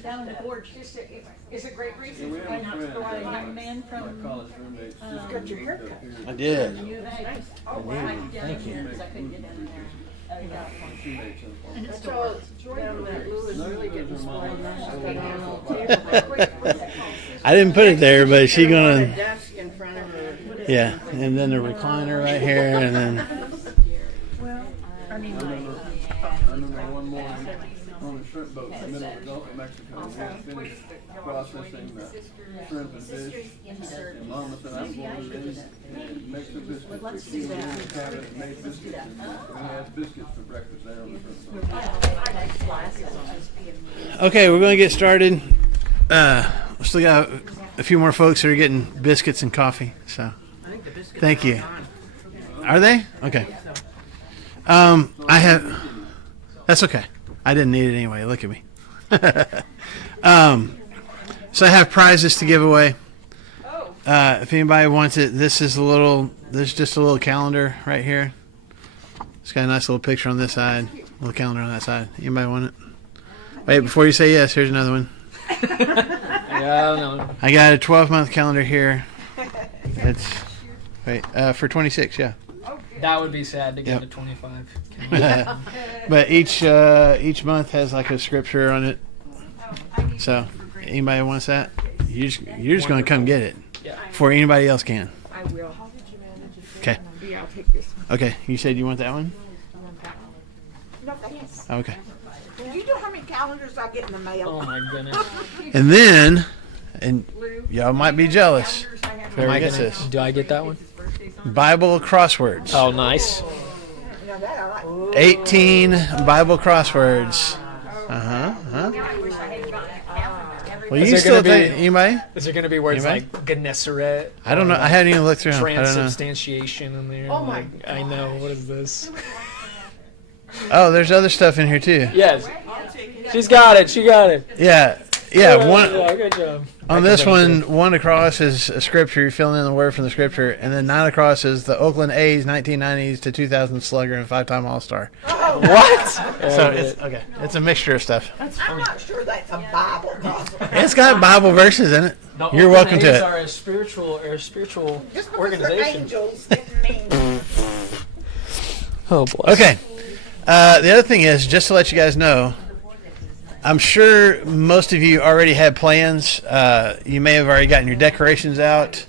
right down in the gorge. Is it great reason for a young man from? You've got your haircut. I did. Oh, wow. I could get in here because I couldn't get in there. And it's That's all still down that Lou is really getting spoiled. I didn't put it there, but she A gonna. desk in front of her. Yeah, and then the recliner right here, and then. Well, I mean, I remember one morning on a shrimp boat in the middle of the Gulf of Mexico. We had finished processing the shrimp and fish. And Mama said, I'm going to make some biscuits. She was in the cabin and made biscuits. And we had biscuits for breakfast there on the shrimp boat. Okay, we're going to get started. We still got a few more folks that are getting biscuits and coffee. So, thank you. Are they? Okay. I have. That's okay. I didn't need it anyway. Look at me. So I have prizes to give away. If anybody wants it, this is just a little calendar right here. It's got a nice little picture on this side, little calendar on that side. Anybody want it? Wait, before you say yes, here's another one. Yeah, I don't know. I got a 12-month calendar here. It's for 26, yeah. That would be sad to get Yep. to 25. But each month has like a scripture on it. So anybody wants that, you're just going to come get it Yeah. before anybody else can. I will. Okay. Yeah, I'll take this one. Okay. You said you want that one? No, thanks. Okay. Do you know how many calendars I get in the mail? Oh my goodness. And then, and y'all might be jealous. Whoever gets this. Do I get that one? Bible crosswords. Oh, nice. You know that I like. 18 Bible crosswords. Well, Is you there still gonna be- think anybody? Is there going to be words Anybody? like Gennesaret? I don't know. I haven't even looked through them. I don't know. Transubstantiation in there. Oh my Like, I know. What is this? Oh, there's other stuff in here too. Yes. She's got it. She got it. Yeah. One Yeah, good job. on this one across is a scripture. You're filling in the word from the scripture, and then 9 across is the Oakland A's 1990s to 2000 slugger and 5-time All-Star. What? So it's okay. It's a mixture of stuff. I'm not sure that's a Bible crossword. It's got Bible verses in it. The You're Oakland welcome to A's it. Are a spiritual Just because organization. they're angels didn't mean. Oh boy. Okay. The other thing is, just to let you guys know, I'm sure most of you already had plans. You may have already gotten your decorations out.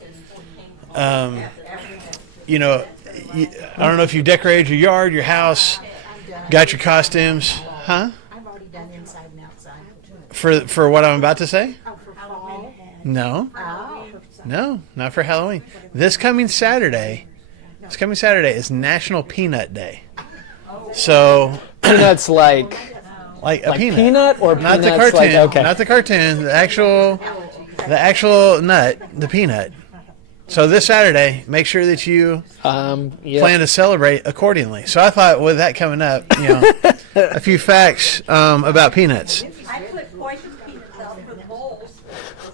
I don't know if you decorated your yard, your house, got your costumes. Huh? I've already done inside and outside. For what I'm about to say? Oh, for fall. No. Oh. No, not for Halloween. This coming Saturday is National Peanut Day. So, Peanuts like a peanut or not the peanuts cartoon, like, okay. not the cartoon, the actual nut, the peanut. So this Saturday, make sure that you Yeah. plan to celebrate accordingly. So I thought with that coming up, a few facts about peanuts. I put poison peanuts out for the bowls.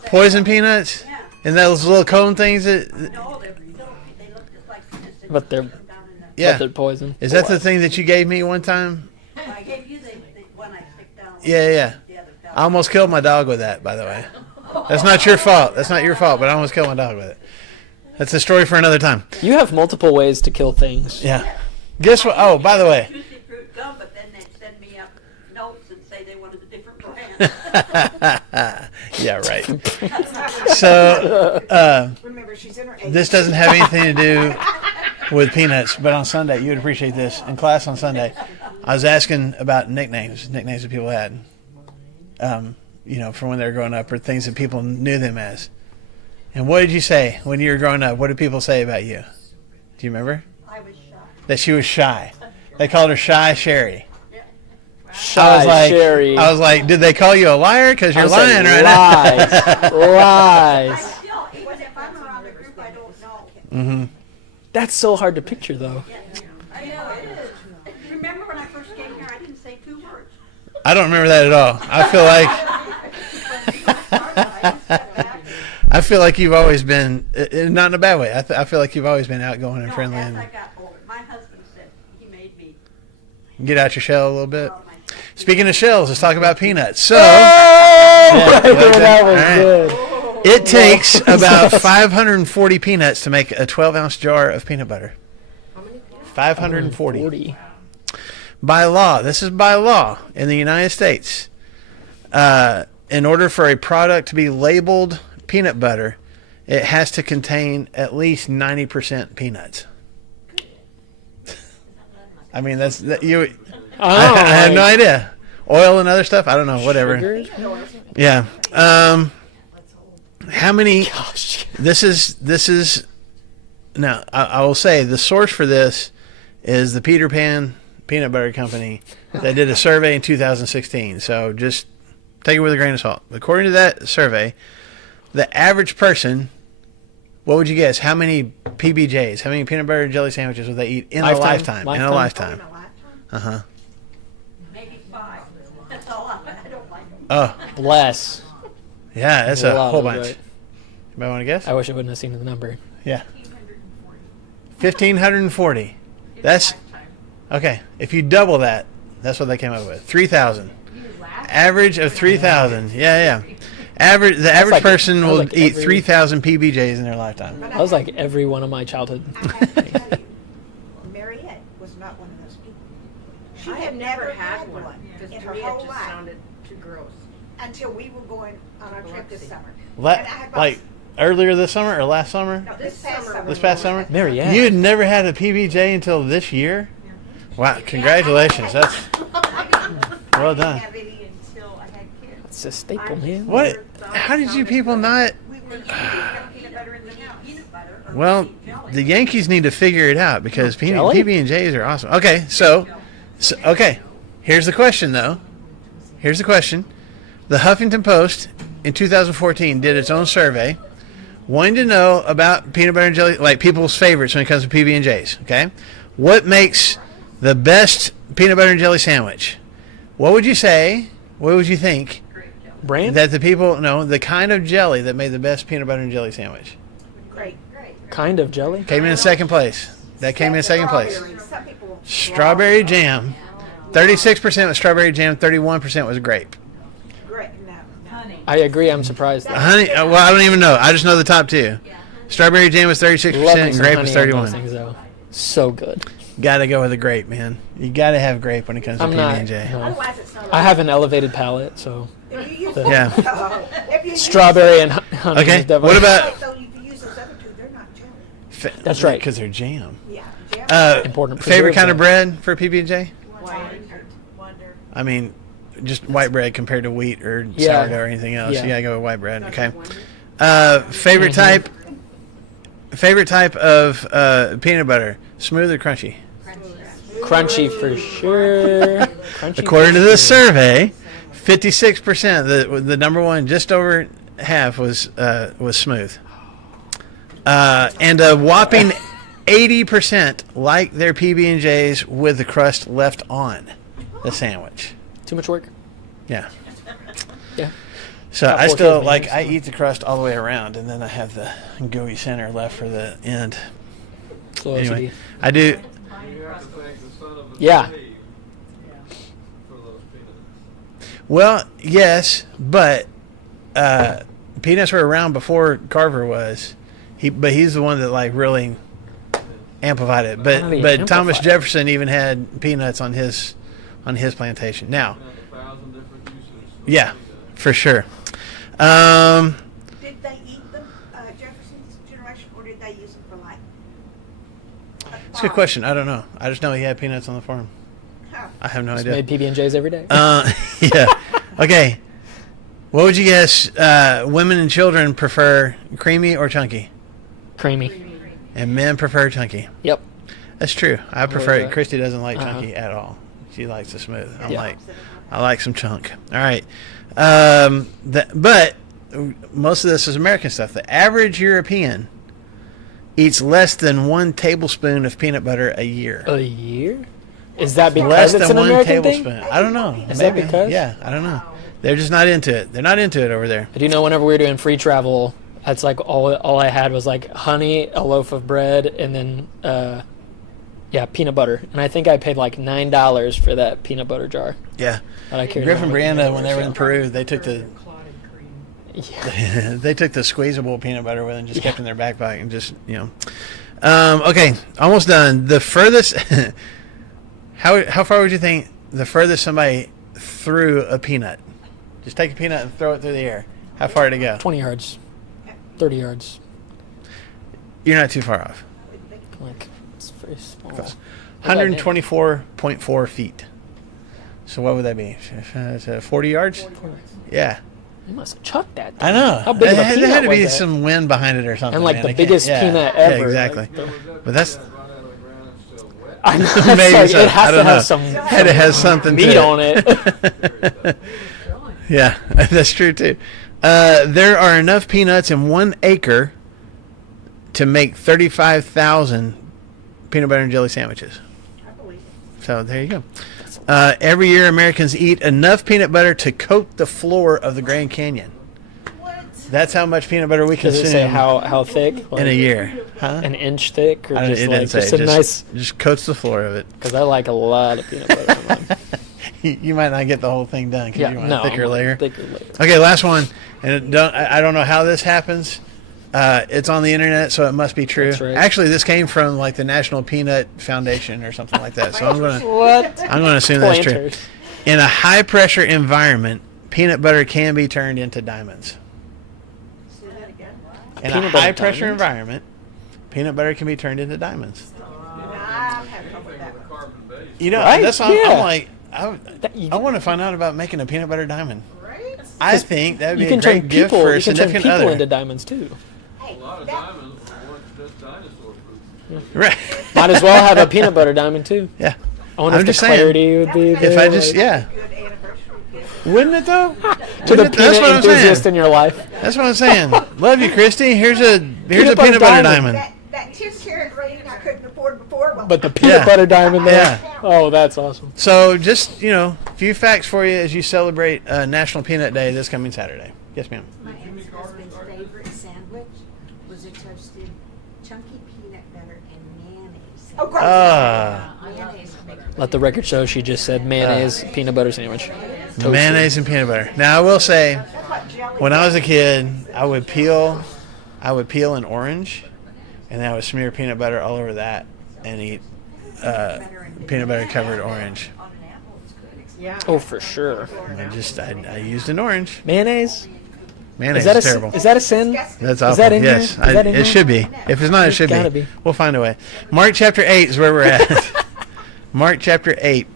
Poison peanuts, and those little cone things. No, they look just like peanuts. But they're Yeah, they're poison. is that the thing that you gave me one time? I gave you the one I stick down. Yeah. I almost killed my dog with that, by the way. That's not your fault. But I almost killed my dog with it. That's a story for another time. You have multiple ways to kill things. Yeah. Guess what? Oh, by the way. Juicy fruit gum, but then they'd send me up notes and say they wanted a different brand. Yeah, right. So, Remember, she's in her 80s. this doesn't have anything to do with peanuts, but on Sunday, you would appreciate this. In class on Sunday, I was asking about nicknames that people had, from when they were growing up, or things that people knew them as. And what did you say when you were growing up? What did people say about you? Do you remember? I was shy. That she was shy. They called her Shy Sherry. Shy Sherry. I was like, did they call you a liar? Because you're I was lying like, right now. Lies. Still, even if I'm around the group, I don't know. Mm-hmm. That's so hard to picture, though. I know it is. Remember when I first came here, I didn't say 2 words. I don't remember that at all. I feel like you've always been, not in a bad way. I feel like you've always been outgoing and friendly As and I got older, my husband said he made me get out your shell a little bit. out of my Speaking of shells, let's talk about peanuts. So, Oh, Yeah, you like that was All right. good. it takes about 540 peanuts to make a 12-ounce jar of peanut butter. 540. 40. By law, this is by law in the United States. In order for a product to be labeled peanut butter, it has to contain at least 90% peanuts. I mean, you. Oh, I have no like idea. Oil and other stuff. I don't know. Whatever. sugars? Yeah. How many? Gosh. This is. Now I will say the source for this is the Peter Pan Peanut Butter Company that did a survey in 2016. So just take it with a grain of salt. According to that survey, the average person, what would you guess? How many PBJs? How many peanut butter and jelly sandwiches would they eat in a lifetime? In a lifetime. Uh huh. Maybe 5. That's all I don't like them. Oh, Bless. yeah, that's a lot whole of bunch. it. Anybody want to guess? I wish I wouldn't have seen the number. Yeah. 1,540. That's okay. If you double that, that's what they came up with. 3,000. Average of 3,000. Yeah. The average like- person that was will like eat every- 3,000 PBJs in their lifetime. That was like every one of my childhood. I have to tell you, Mariette was not one of those people. She I had had never had one in because her to me it whole just life sounded too gross. until we were going on our trip this summer. Like earlier this summer or last summer? No, this past summer. This past summer? Marianne. You had never had a PBJ until this year? Wow, congratulations. That's well done. Have any until I had kids. It's a staple, man. What? How did you people not? We were have peanut butter in the house. Peanut butter. Or Well, jelly. the Yankees need to figure it out because Jelly? PB&Js are awesome. Okay, so okay, here's the question though. Here's the question. The Huffington Post in 2014 did its own survey, wanting to know about peanut butter and jelly, like people's favorites when it comes to PB&Js. Okay, what makes the best peanut butter and jelly sandwich? What would you say? What would you think Brand? that the people know the kind of jelly that made the best peanut butter and jelly sandwich? Great. Kind of jelly? Came in second place. That came in second place. Strawberries. Some people Strawberry jam. 36% was strawberry jam. 31% was grape. great. No. I agree. I'm surprised. Honey. Well, I don't even know. I just know the top two. Strawberry jam was 36% Love me and some grape was honey on those 31. things, though. So good. Got to go with the grape, man. You got to have grape when it comes to I'm not. PB&J. No. Otherwise, it's not. I have an elevated palate, so If you use Yeah. if you use strawberry and honey. Okay. is definitely- What about? So if you use those other two, they're not jelly. That's right. Because they're jam. Yeah. Jam. Important Favorite kind of preserves, bread for PB&J? Wonder. I mean, just white bread compared to wheat or Yeah. sourdough or anything else. Yeah. You gotta go with white bread. Okay. Favorite Mm-hmm. type. Favorite type of peanut butter, smooth or crunchy? Crunchy for sure. Crunchy According for to this sure. survey, 56%, the number one, just over half was smooth, and a whopping 80% like their PB&Js with the crust left on the sandwich. Too much work. Yeah. Yeah. So Got I 4 still kids, like man, I so- eat the crust all the way around, and then I have the gooey center left for the end. Slow Anyway, OCD. I do. You have to thank the son of a Yeah. slave for those peanuts. Well, yes, but peanuts were around before Carver was. But he's the one that like really amplified it. How But did he Thomas amplify it? Jefferson even had peanuts on his plantation. Now, There's 1,000 different uses. for yeah, peanuts. for sure. Did they eat them, Jefferson's generation, or did they use them for like? That's a good question. I don't know. I just know he had peanuts on the farm. I have no idea. Made PB&Js every day. Yeah. Okay. What would you guess? Women and children prefer creamy or chunky, Creamy. and men prefer chunky. Yep. That's true. I prefer it. that? Christy doesn't like Uh-huh. chunky at all. She likes the smooth. Yeah. I like some chunk. All right. But most of this is American stuff. The average European eats less than 1 tablespoon of peanut butter a year. A year? Is that Less because it's than an 1 American tablespoon. thing? I don't know. Is that Maybe. because? Yeah, I don't know. They're just not into it. They're not into it over there. I do know whenever we were doing free travel, that's like all I had was like honey, a loaf of bread, and then Yeah, peanut butter, and I think I paid like $9 for that peanut butter jar Yeah. that I carried. Griff and around with me Brianna, when they were in everywhere. Peru, they took the Yeah. they took the squeezable peanut butter with them, just kept in their backpack, and just Okay, almost done. The furthest. How far would you think the furthest somebody threw a peanut? Just take a peanut and throw it through the air. How far did it go? 20 yards, 30 yards. You're not too far off. Like it's very small. Close. What about 124.4 feet. So what would that be? 40 yards? Yeah. You must have chucked that. I know. How big of a there peanut had to be was that? some wind behind it or something. And like man. the I can't- biggest yeah. peanut Yeah, ever. exactly. Like, But that's Run out of the ground and still wet. I know. It's maybe like, so. it has I to don't know. have some Had it has something meat to on it. Yeah, that's true too. There are enough peanuts in 1 acre to make 35,000 peanut butter and jelly sandwiches. I believe it. So there you go. Every year, Americans eat enough peanut butter to coat the floor of the Grand Canyon. What? That's how much peanut butter we Does it consume say how thick? Like, in a year. Huh? An inch thick, or I don't- just it like didn't say. just a nice? Just coats the floor of it. Because I like a lot of peanut butter. on mine. You might not get the whole thing done because Yeah, you want no, a thicker layer. Thicker layer. Okay, last one. And I don't know how this happens. It's on the internet, so it must be true. That's right. Actually, this came from like the National Peanut Foundation or something like that. So I'm gonna What? assume that's true. Planters. In a high pressure environment, peanut butter can be turned into diamonds. Say that again. In Peanut a butter high pressure diamonds? environment, peanut butter can be turned into diamonds. I'm having trouble with that one. Carbon based. You know, Right, that's why I'm yeah. like, That- you- I want to find out about making a peanut butter diamond. Right? I think that would be You a can great turn gift people. for a You can turn significant people other. into diamonds too. Hey, A lot of that, diamonds weren't just dinosaur food. Right. Might as well have a peanut butter diamond too. Yeah. I wonder I'm if just the saying, clarity would be If there, I just, like, yeah. good anniversary gift. Wouldn't it though? to the Wouldn't it- that's peanut what I'm saying. enthusiast in your life. That's what I'm saying. Love you, Christy. Here's a Peanut butter peanut butter diamond. diamond. That 10-carat ring I couldn't afford before. Well, But the peanut Yeah. butter diamond there. Yeah. Oh, that's awesome. So just, a few facts for you as you celebrate National Peanut Day this coming Saturday. Yes, ma'am. My ex-husband's favorite sandwich was a toasted chunky peanut butter and mayonnaise. Oh, gross. Mayonnaise makes Let the record show she just said mayonnaise peanut butter sandwich. Toasted. Mayonnaise and peanut butter. Now I will say, That's what jelly when I was a kid, I would peel an orange, and then I would smear peanut butter all over that and eat peanut butter covered orange. On an apple, it's good. Yeah. Oh, for sure. I used an orange. Mayonnaise? Mayonnaise Is that is terrible. is that a sin? That's awful. Is that in here? Yes, Is that in it here? should be. If it's not, it It's should gotta be. be. We'll find a way. Mark chapter 8 is where we're at. Mark chapter 8.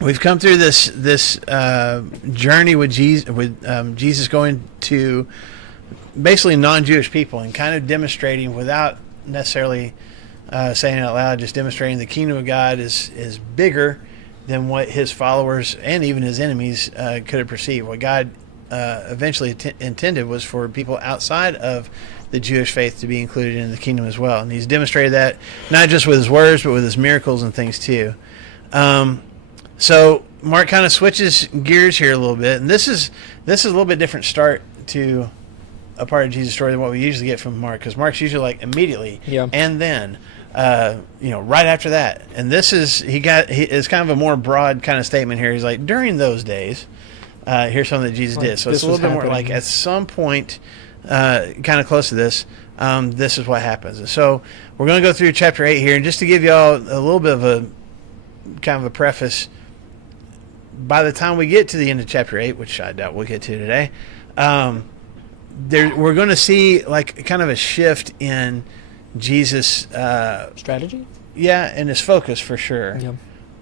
We've come through this journey with Jesus going to basically non-Jewish people and kind of demonstrating without necessarily saying it out loud, just demonstrating the kingdom of God is bigger than what his followers and even his enemies could have perceived. What God eventually intended was for people outside of the Jewish faith to be included in the kingdom as well. And he's demonstrated that not just with his words, but with his miracles and things too. So Mark kind of switches gears here a little bit. And this is a little bit different start to a part of Jesus' story than what we usually get from Mark. Because Mark's usually like immediately Yeah. and then, right after that. And this is, it's kind of a more broad kind of statement here. He's like, during those days, here's something that Jesus Like, did. So this it's a little was bit more like happening. at some point, kind of close to this, this is what happens. And so we're going to go through chapter 8 here. And just to give y'all a little bit of a kind of a preface, by the time we get to the end of chapter 8, which I doubt we'll get to today, we're going to see like kind of a shift in Jesus, Strategy? yeah, and his focus for sure, Yeah.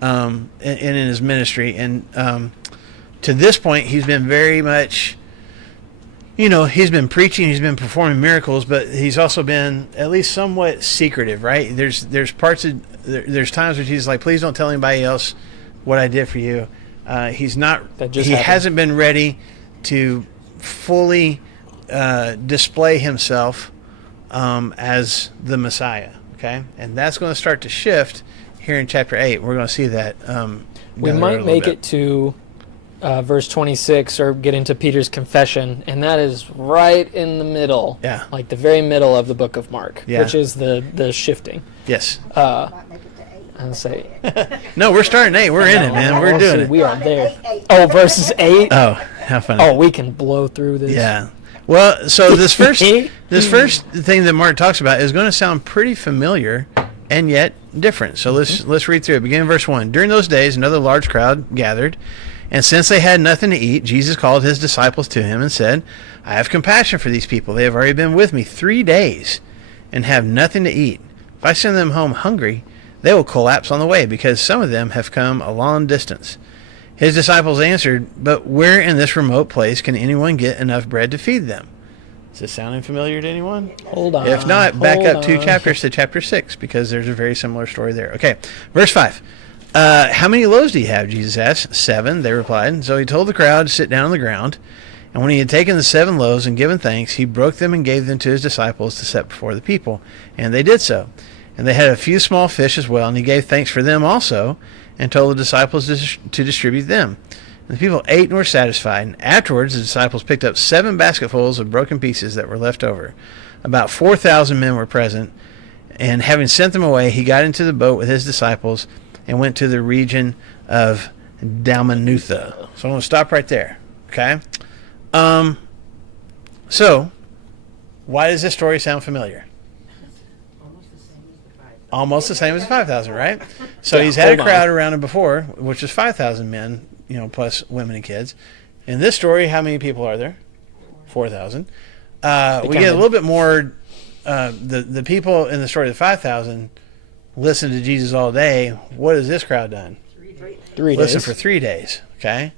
and in his ministry. And to this point, he's been very much, he's been preaching, he's been performing miracles, but he's also been at least somewhat secretive, right? There's times where Jesus is like, please don't tell anybody else what I did for you. He's not. That just he happened. hasn't been ready to fully display himself as the Messiah. Okay, and that's going to start to shift here in chapter 8. We're going to see that. We down the road a might little make bit. it to verse 26 or get into Peter's confession, and that is right in the middle. Yeah. Like the very middle of the book of Mark, Yeah. which is the shifting. Yes. Might make it to 8. And say, No, we're starting 8. We're in it, man. We're doing it. we are there. 8. Oh, verses 8. Oh, how funny. Oh, we can blow through this. Yeah. Well, so this first thing that Mark talks about is going to sound pretty familiar and yet different. So let's read through it. Begin in verse 1. During those days, another large crowd gathered, and since they had nothing to eat, Jesus called his disciples to him and said, I have compassion for these people. They have already been with me 3 days and have nothing to eat. If I send them home hungry, they will collapse on the way, because some of them have come a long distance. His disciples answered, but where in this remote place can anyone get enough bread to feed them? Is this sounding familiar to anyone? Hold on. If not, back hold up 2 on. chapters to chapter 6, because there's a very similar story there. Okay, verse 5. How many loaves do you have? Jesus asked. 7, they replied. So he told the crowd to sit down on the ground. And when he had taken the 7 loaves and given thanks, he broke them and gave them to his disciples to set before the people. And they did so. And they had a few small fish as well, and he gave thanks for them also, and told the disciples to distribute them. And the people ate and were satisfied. And afterwards, the disciples picked up 7 basketfuls of broken pieces that were left over. About 4,000 men were present. And having sent them away, he got into the boat with his disciples and went to the region of Dalmanutha. So I'm going to stop right there. Okay? So, why does this story sound familiar? Almost the same as the 5,000, right? So he's had a crowd around him before, which was 5,000 men, plus women and kids. In this story, how many people are there? 4,000. We get a little bit more. The people in the story of the 5,000 listened to Jesus all day. What has this crowd done? 3 days. Listen for 3 days. Okay.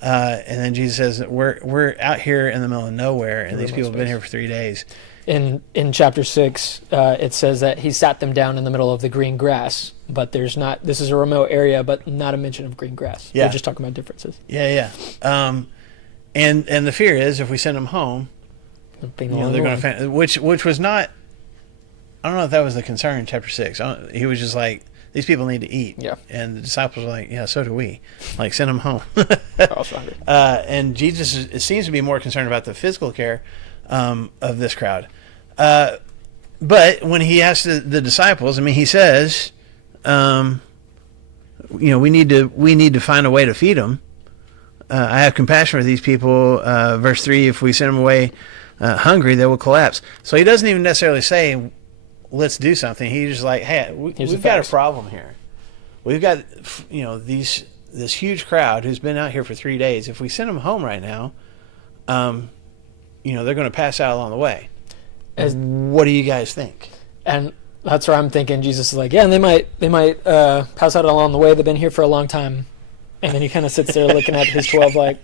And then Jesus says that we're out here in the middle of nowhere, and these people have been here for 3 days. In chapter 6, it says that he sat them down in the middle of the green grass, but there's not. This is a remote area, but not a mention of green grass. Yeah. We're just talking about differences. Yeah. And the fear is if we send them home, they're going to which was not. I don't know if that was the concern in chapter 6. He was just like, these people need to eat. Yeah. And the disciples were like, yeah, so do we. Like, send them home. hungry. And Jesus seems to be more concerned about the physical care of this crowd. But when he asks the disciples, he says, we need to find a way to feed them. I have compassion for these people. Verse 3, if we send them away hungry, they will collapse. So he doesn't even necessarily say, let's do something. He's just like, hey, we've got a problem here. We've got, this huge crowd who's been out here for 3 days. If we send them home right now, they're going to pass out along the way. What do you guys think? And that's where I'm thinking Jesus is like, yeah, and they might pass out along the way. They've been here for a long time. And then he kind of sits there looking at his 12 like,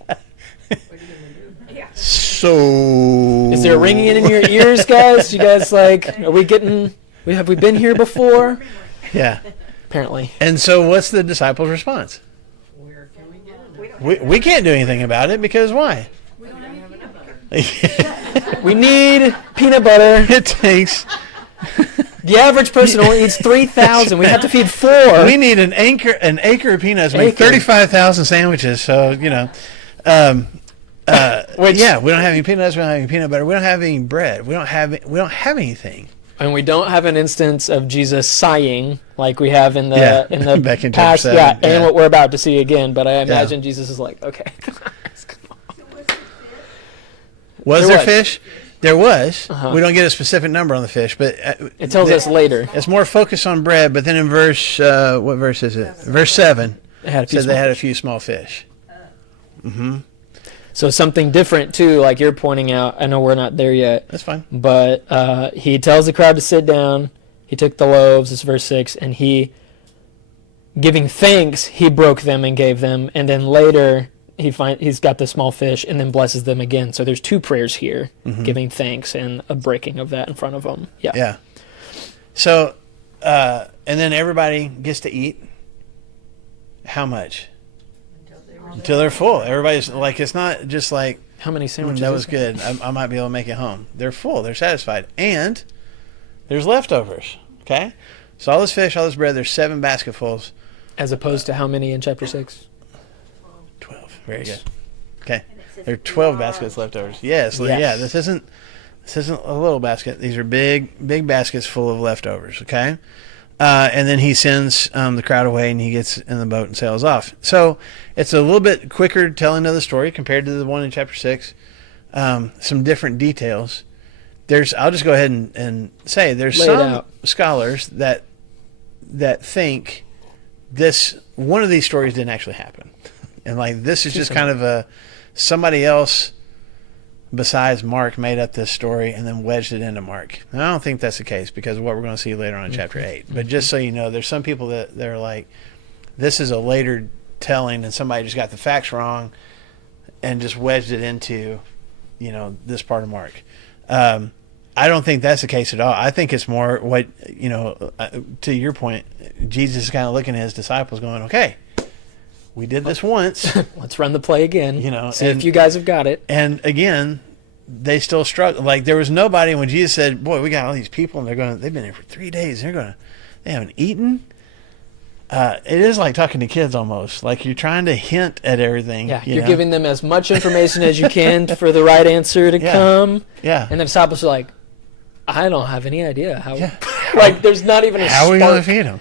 so is there ringing in your ears, guys? You guys have we been here before? Yeah. Apparently. And so what's the disciples' response? Where can we get it? We can't do anything about it, because why? We don't have any peanut butter. We need peanut butter. It takes. The average person only eats 3,000. We have to feed 4. We need an acre of peanuts, make 35,000 sandwiches. So we don't have any peanuts. We don't have any peanut butter. We don't have any bread. We don't have anything. And we don't have an instance of Jesus sighing like we have in the back in past. chapter 7, and what we're about to see again. But I imagine Jesus is like, okay. Was there fish? There was. Uh-huh. We don't get a specific number on the fish, but It tells us later. it's more focused on bread. But then in verse, what verse is it? Verse 7 They had a few said they small had a fish. few small fish. Mm-hmm. So something different too, like you're pointing out. I know we're not there yet, That's fine. but he tells the crowd to sit down. He took the loaves, it's verse 6, and he, giving thanks, he broke them and gave them. And then later, he's got the small fish and then blesses them again. So there's 2 prayers here, giving thanks and a breaking of that in front of them. Yeah. Yeah. So, and then everybody gets to eat. How much? Until they're full. Everybody's like, it's not just like, How many sandwiches? that is was there? good. I might be able to make it home. They're full. They're satisfied. And there's leftovers. Okay? So all this fish, all this bread, there's 7 basketfuls. As opposed to how many in chapter 6? 12. Very good. Okay. There are 12 baskets leftovers. Yes. Yes. Yeah. This isn't a little basket. These are big baskets full of leftovers. Okay. And then he sends the crowd away, and he gets in the boat and sails off. So it's a little bit quicker telling of the story compared to the one in chapter 6. Some different details. I'll just go ahead and say there's Lay it some out. scholars that think one of these stories didn't actually happen, and like this is just kind of somebody else besides Mark made up this story and then wedged it into Mark. And I don't think that's the case because of what we're going to see later on in chapter 8. But just so you know, there's some people that they're like, this is a later telling and somebody just got the facts wrong and just wedged it into, this part of Mark. I don't think that's the case at all. I think it's more what, to your point, Jesus is kind of looking at his disciples going, okay, we did this once. Let's run the play again. See and- if you guys have got it. And again, they still struggle. Like there was nobody when Jesus said, "Boy, we got all these people, and they've been here for 3 days. They haven't eaten." It is like talking to kids almost. Like you're trying to hint at everything. Yeah, you you're know? giving them as much information as you can for the right answer to come. Yeah. And the disciples are like, I don't have any idea how. Yeah. Like, there's not even a How are we going to spark. feed them?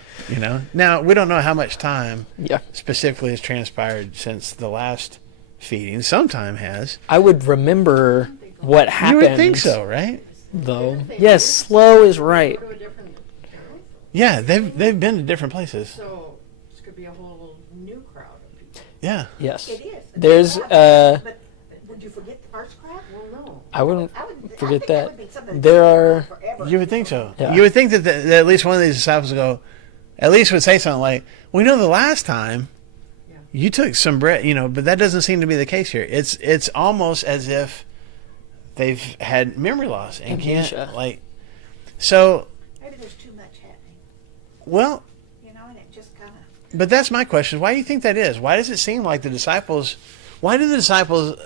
Now we don't know how much time Yeah. specifically has transpired since the last feeding. Some time has. I would remember what happened. You would think so, right? Though. Yes, slow is right. Go to a different town. Yeah, they've been to different places. So this could be a whole new crowd of people. Yeah. Yes. It is. There's, But would you forget the first crowd? Well, no. I wouldn't I would forget think that. would be something There that are, forever. You would think so. Yeah. You would think that at least one of these disciples would go, at least would say something like, "We know the last time Yeah. you took some bread, but that doesn't seem to be the case here. It's almost as if they've had memory loss and Amnesia. can't So, Maybe there's too much happening, well, and it just kind of. but that's my question. Why do you think that is? Why does it seem like why do the disciples?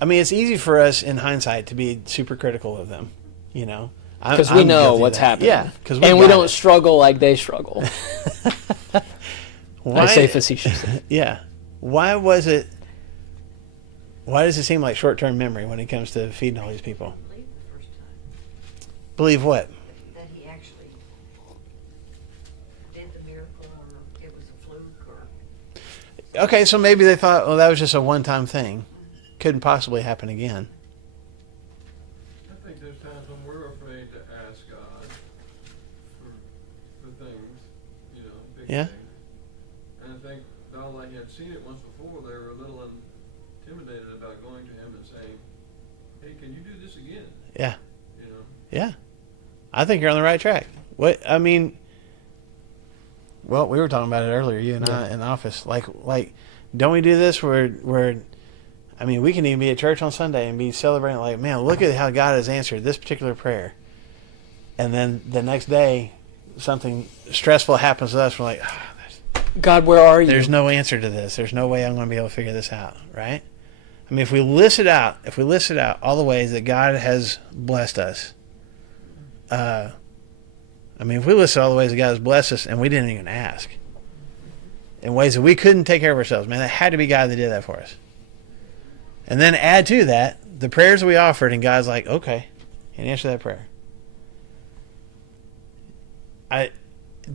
I mean, it's easy for us in hindsight to be super critical of them, because we know what's happening. Yeah, because and we don't struggle like they struggle. I say facetiously. Yeah. Why does it seem like short-term memory when it comes to feeding all these people? Believe the first time Believe what? that he actually did the miracle, or it was a fluke, or Okay, so maybe they thought, well, that was just a one-time thing. Couldn't possibly happen again. I think there's times when we're afraid to ask God for things, big Yeah. things. And I think, though they had seen it once before, they were a little intimidated about going to him and saying, hey, can you do this again? Yeah. You know? Yeah. I think you're on the right track. Well, we were talking about it earlier, you and I, in the office. Like, don't we do this where we can even be at church on Sunday and be celebrating, like, man, look at how God has answered this particular prayer. And then the next day, something stressful happens to us. We're like, God, where are you? there's no answer to this. There's no way I'm going to be able to figure this out, right? I mean, if we list it out all the ways that God has blessed us, if we list all the ways that God has blessed us and we didn't even ask, in ways that we couldn't take care of ourselves, man, that had to be God that did that for us. And then add to that the prayers that we offered, and God's like, okay, and answer that prayer.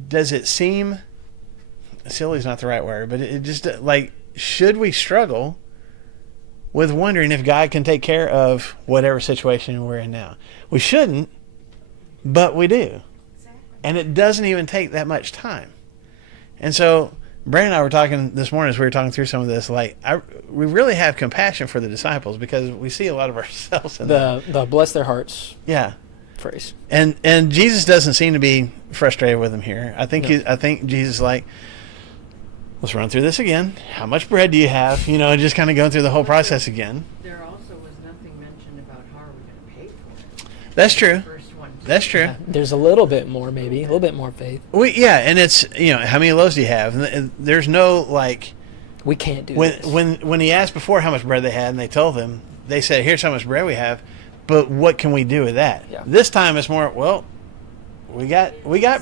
Does it seem, silly is not the right word, but it just, should we struggle with wondering if God can take care of whatever situation we're in now? We shouldn't, but we do. Exactly. And it doesn't even take that much time. And so Brandon and I were talking this morning as we were talking through some of this, we really have compassion for the disciples because we see a lot of ourselves in them. the bless their hearts Yeah. phrase. And Jesus doesn't seem to be frustrated with them here. I think Jesus is like, let's run through this again. How much bread do you have? Just kind of going through the whole process again. There also was nothing mentioned about how are we going to pay for it. That's true. First one. That's true. Yeah, there's a little bit more, maybe. A little bit more faith. And it's, how many loaves do you have? And there's no, We can't do this. when he asked before how much bread they had and they told him, they said, here's how much bread we have, but what can we do with that? Yeah. This time it's more, well, we got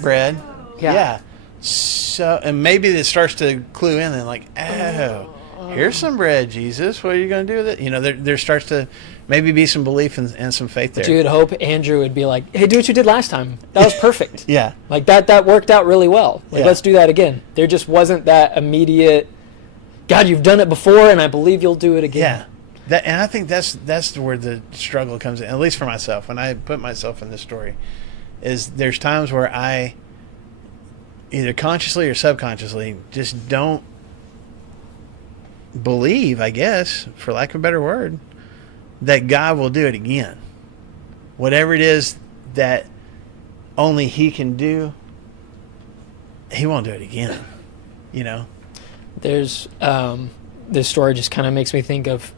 bread. Yeah. So, and maybe it starts to clue in and oh, here's some bread, Jesus. What are you going to do with it? You know, there starts to maybe be some belief and some faith there. But you would hope Andrew would be like, hey, do what you did last time. That was perfect. Yeah. Like that worked out really well. Like, Yeah. let's do that again. There just wasn't that immediate, God, you've done it before, and I believe you'll do it again. Yeah. And I think that's where the struggle comes in, at least for myself. When I put myself in this story, is there's times where I either consciously or subconsciously just don't believe, I guess, for lack of a better word, that God will do it again. Whatever it is that only He can do, He won't do it again. You know? There's this story just kind of makes me think of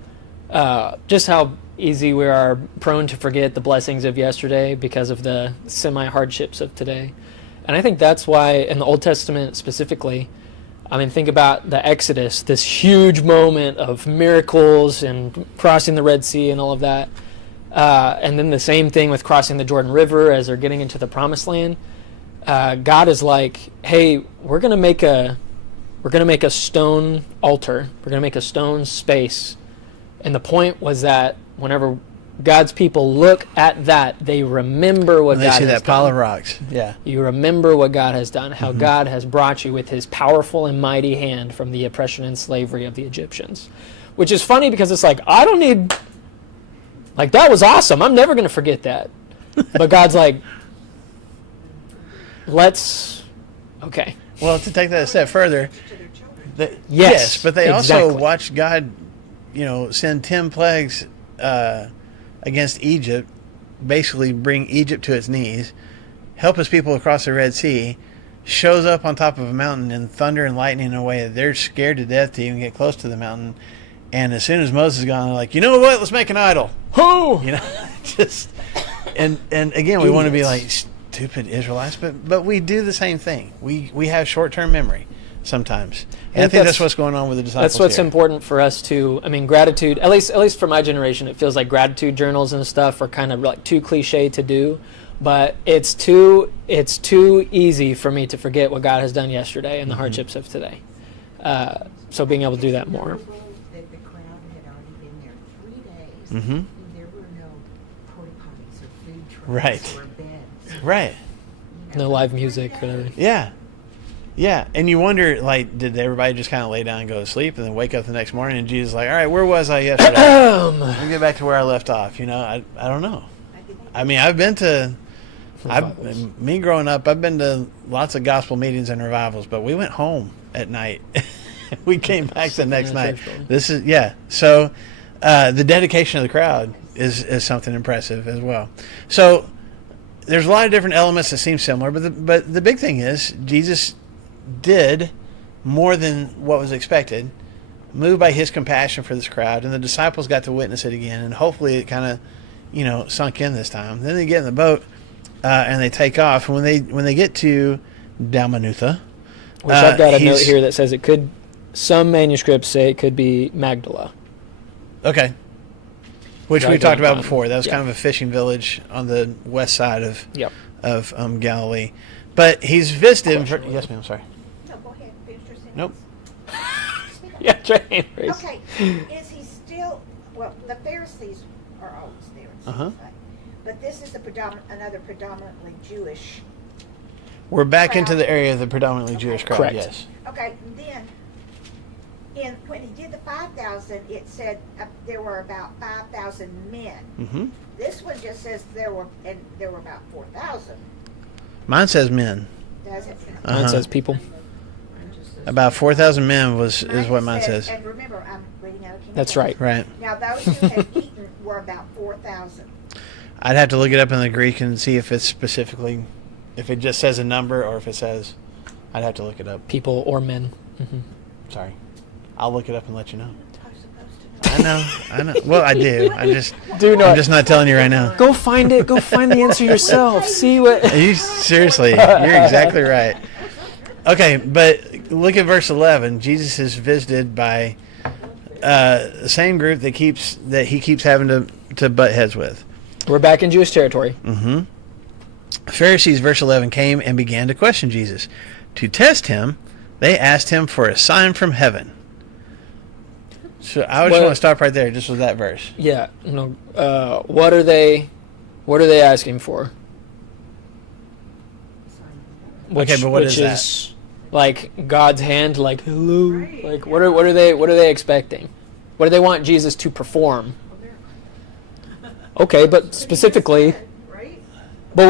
just how easy we are prone to forget the blessings of yesterday because of the semi-hardships of today. And I think that's why in the Old Testament specifically, I mean, think about the Exodus, this huge moment of miracles and crossing the Red Sea and all of that. And then the same thing with crossing the Jordan River as they're getting into the Promised Land. God is like, hey, we're going to make a stone altar. We're going to make a stone space. And the point was that whenever God's people look at that, they remember what When God they see has that pile done. of rocks. Yeah. You remember what God has done, how God has brought you with his powerful and mighty hand from the oppression and slavery of the Egyptians. Which is funny because it's like, I don't need... Like, that was awesome. I'm never going to forget that. But God's like, let's... Okay. Well, to take that a step further, To their children. yes, but they also exactly. watched God, send 10 plagues against Egypt, basically bring Egypt to its knees, help his people across the Red Sea, shows up on top of a mountain in thunder and lightning in a way that they're scared to death to even get close to the mountain. And as soon as Moses is gone, they're like, you know what? Let's make an idol. Who? Just and again, we want to be Idiots. like stupid Israelites, but we do the same thing. We have short-term memory sometimes, and I think that's what's going on with the disciples. That's what's here. important for us to. I mean, gratitude. At least for my generation, it feels like gratitude journals and stuff are kind of like too cliche to do. But it's too easy for me to forget what God has done yesterday and the hardships of today. So being able to do that more. That the crowd had already been there 3 days. Mhm. And there were no porta potties or food trucks Right. or beds. Right. No live music or anything. Yeah, and you wonder, like, did everybody just kind of lay down and go to sleep, and then wake up the next morning, and Jesus is like, all right, where was I yesterday? Let me get back to where I left off. I don't know. I mean, I've been to, me growing up, I've been to lots of gospel meetings and revivals, but we went home at night. We came back the next night. This is, so the dedication of the crowd is something impressive as well. So there's a lot of different elements that seem similar, but the big thing is Jesus did more than what was expected, moved by his compassion for this crowd, and the disciples got to witness it again, and hopefully it kind of sunk in this time. Then they get in the boat and they take off, and when they get to Dalmanutha, Which I've got a note he's- here that says it could. Some manuscripts say it could be Magdala. okay, which we Right talked about down. before. That was Yeah. kind of a fishing village on the west side of Yep. Galilee, but he's visited. Yes, ma'am. Sorry. No, go ahead, finish your sentence. Nope. Yeah, Jane. Okay, is he still, well, the Pharisees are always there, it seems Uh-huh. like. But this is another predominantly Jewish. We're back Crowd. into the area of the predominantly Jewish crowd. Correct. Yes. Okay, then, when he did the 5,000, it said there were about 5,000 men. Mm-hmm. This one just says there were about 4,000. Mine says men. Does it? Uh-huh. Mine says people. About 4,000 men is what mine says. And remember, I'm reading out of King That's James. right. Right. Now, those who had eaten were about 4,000. I'd have to look it up in the Greek and see if it's specifically, if it just says a number or if it says, I'd have to look it up. People or men. Mm-hmm. Sorry. I'll look it up and let you know. I'm supposed to know. I know. Well, I do. I'm just not telling you right now. Go find it. Go find the answer yourself. See what. Seriously, you're exactly right. Okay, but look at verse 11. Jesus is visited by the same group that he keeps having to butt heads with. We're back in Jewish territory. Mm-hmm. Pharisees, verse 11, came and began to question Jesus. To test him, they asked him for a sign from heaven. So I just Well- want to stop right there, just with that verse. Yeah. No. What are they? What are they asking for? Which, Okay, but what which is that? is like God's hand, like hello, Right, like yeah. what are they expecting? What do they want Jesus to perform? Okay, but specifically, Right?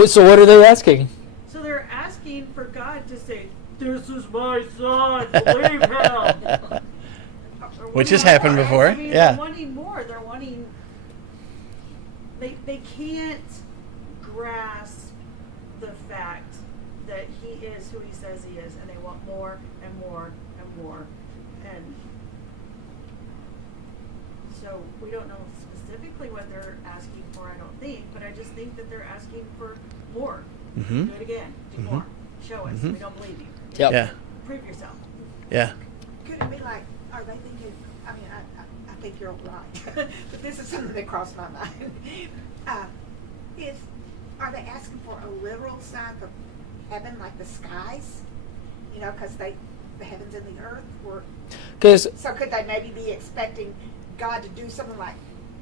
so what are they asking? So they're asking for God to say, "This is my son, believe him." Or Which what has more? happened before, I mean, yeah. They're wanting more. They're wanting. They can't grasp the fact that he is who he says he is, and they want more and more and more. And so we don't know specifically what they're asking for, I don't think, but I just think that they're asking for more. Mm-hmm. Do it again. Do more. Show us. Mhm. We don't believe you. Yep. Yeah, Prove yourself. yeah. Could it be like, are they thinking, I mean, I think you're right, but this is something that crossed my mind. Are they asking for a literal sign from heaven, like the skies? You know, because the heavens and the earth were, Because so could they maybe be expecting God to do something like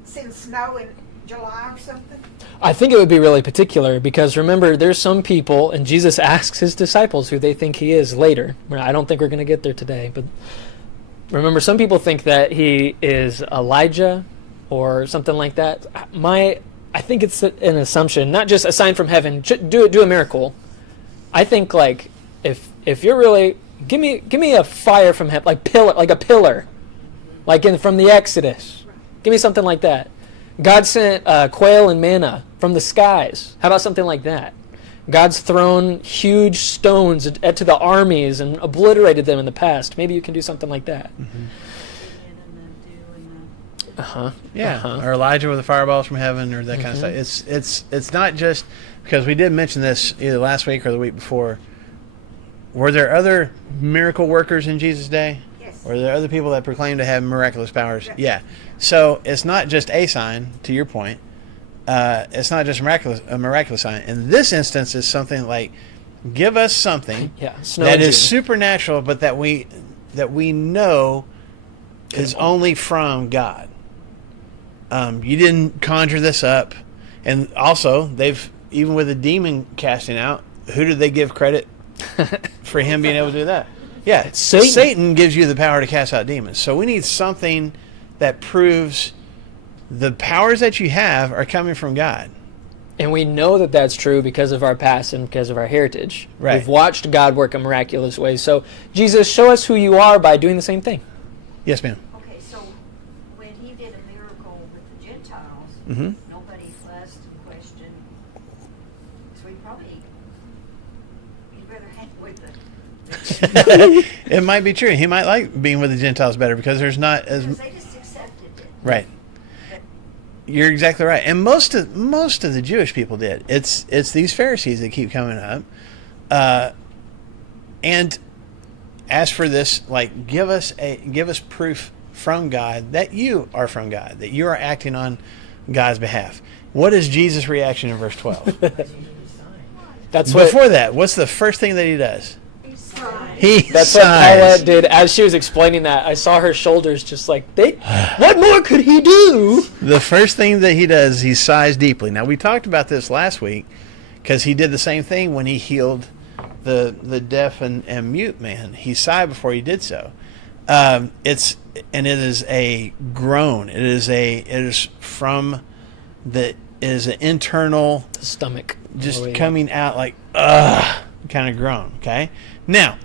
send snow in July or something? I think it would be really particular because remember, there's some people, and Jesus asks his disciples who they think he is later. I don't think we're going to get there today, but remember, some people think that he is Elijah or something like that. I think it's an assumption, not just a sign from heaven. Do a miracle. I think like if you're really give me a fire from heaven, like a pillar, like from the Exodus. Give me something like that. God sent quail and manna from the skies. How about something like that? God's thrown huge stones to the armies and obliterated them in the past. Maybe you can do something like that. Yeah, or Elijah with the fireballs from heaven, or that kind of stuff. It's not just because we did mention this either last week or the week before. Were there other miracle workers in Jesus' day? Yes. Were there other people that proclaimed to have miraculous powers? Yeah. So it's not just a sign. To your point, it's not just a miraculous sign. In this instance, it's something like, give us something Yeah, snow that in is June. supernatural, but that we know is only from God. You didn't conjure this up, and also they've even with a demon casting out, who did they give credit for him being able to do that? Yeah, Satan. Satan gives you the power to cast out demons. So we need something that proves the powers that you have are coming from God. And we know that that's true because of our past and because of our heritage. Right. We've watched God work in miraculous ways. So, Jesus, show us who you are by doing the same thing. Yes, ma'am. Okay, so when he did a miracle with the Gentiles, Mm-hmm. nobody fussed and questioned. So he probably, he'd rather hang with the, It might be true. He might like being with the Gentiles better because there's not as because they just accepted it. right. You're exactly right, and most of the Jewish people did. It's these Pharisees that keep coming up, and ask for this, like give us proof from God that you are from God, that you are acting on God's behalf. What is Jesus' reaction in verse 12? That's what Before that, what's the first thing that he does? He that's what sighs. Paula did as she was explaining that. I saw her shoulders just like, what more could he do? The first thing that he does, he sighs deeply. Now, we talked about this last week because he did the same thing when he healed the deaf and mute man. He sighed before he did so. It is a groan. It is an internal, Stomach. just Oh, yeah. coming out like, ugh, kind of groan. Okay? Now,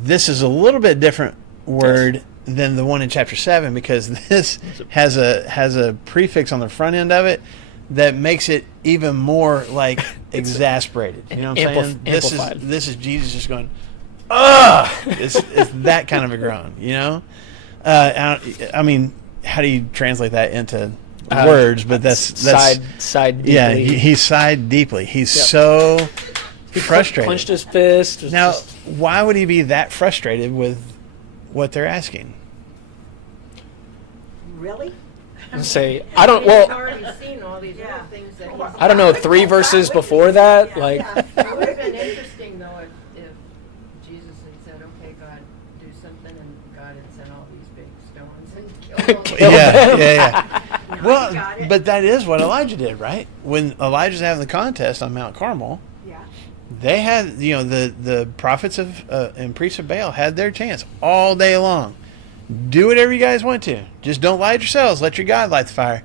this is a little bit different word than the one in chapter 7 because this has a prefix on the front end of it that makes it even more like exasperated. You know what I'm saying? Amplified. This is Jesus just going, ugh! It's that kind of a groan, you know? I mean, how do you translate that into words? But that's sighed deeply. yeah, he sighed deeply. He's so He frustrated. Clenched his fist. Was Now, just- why would he be that frustrated with what they're asking? Really? say, I don't. He's Well, already seen all these Yeah. other things that he's. I don't know. 3 verses before that, like. It would have been interesting though if Jesus had said, "Okay, God, do something," and God had sent all these big stones and killed Kill Yeah, them. yeah. I Well, got it. but that is what Elijah did, right? When Elijah's having the contest on Mount Carmel, Yeah. they had, the prophets of and priests of Baal had their chance all day long. Do whatever you guys want to. Just don't light yourselves. Let your God light the fire.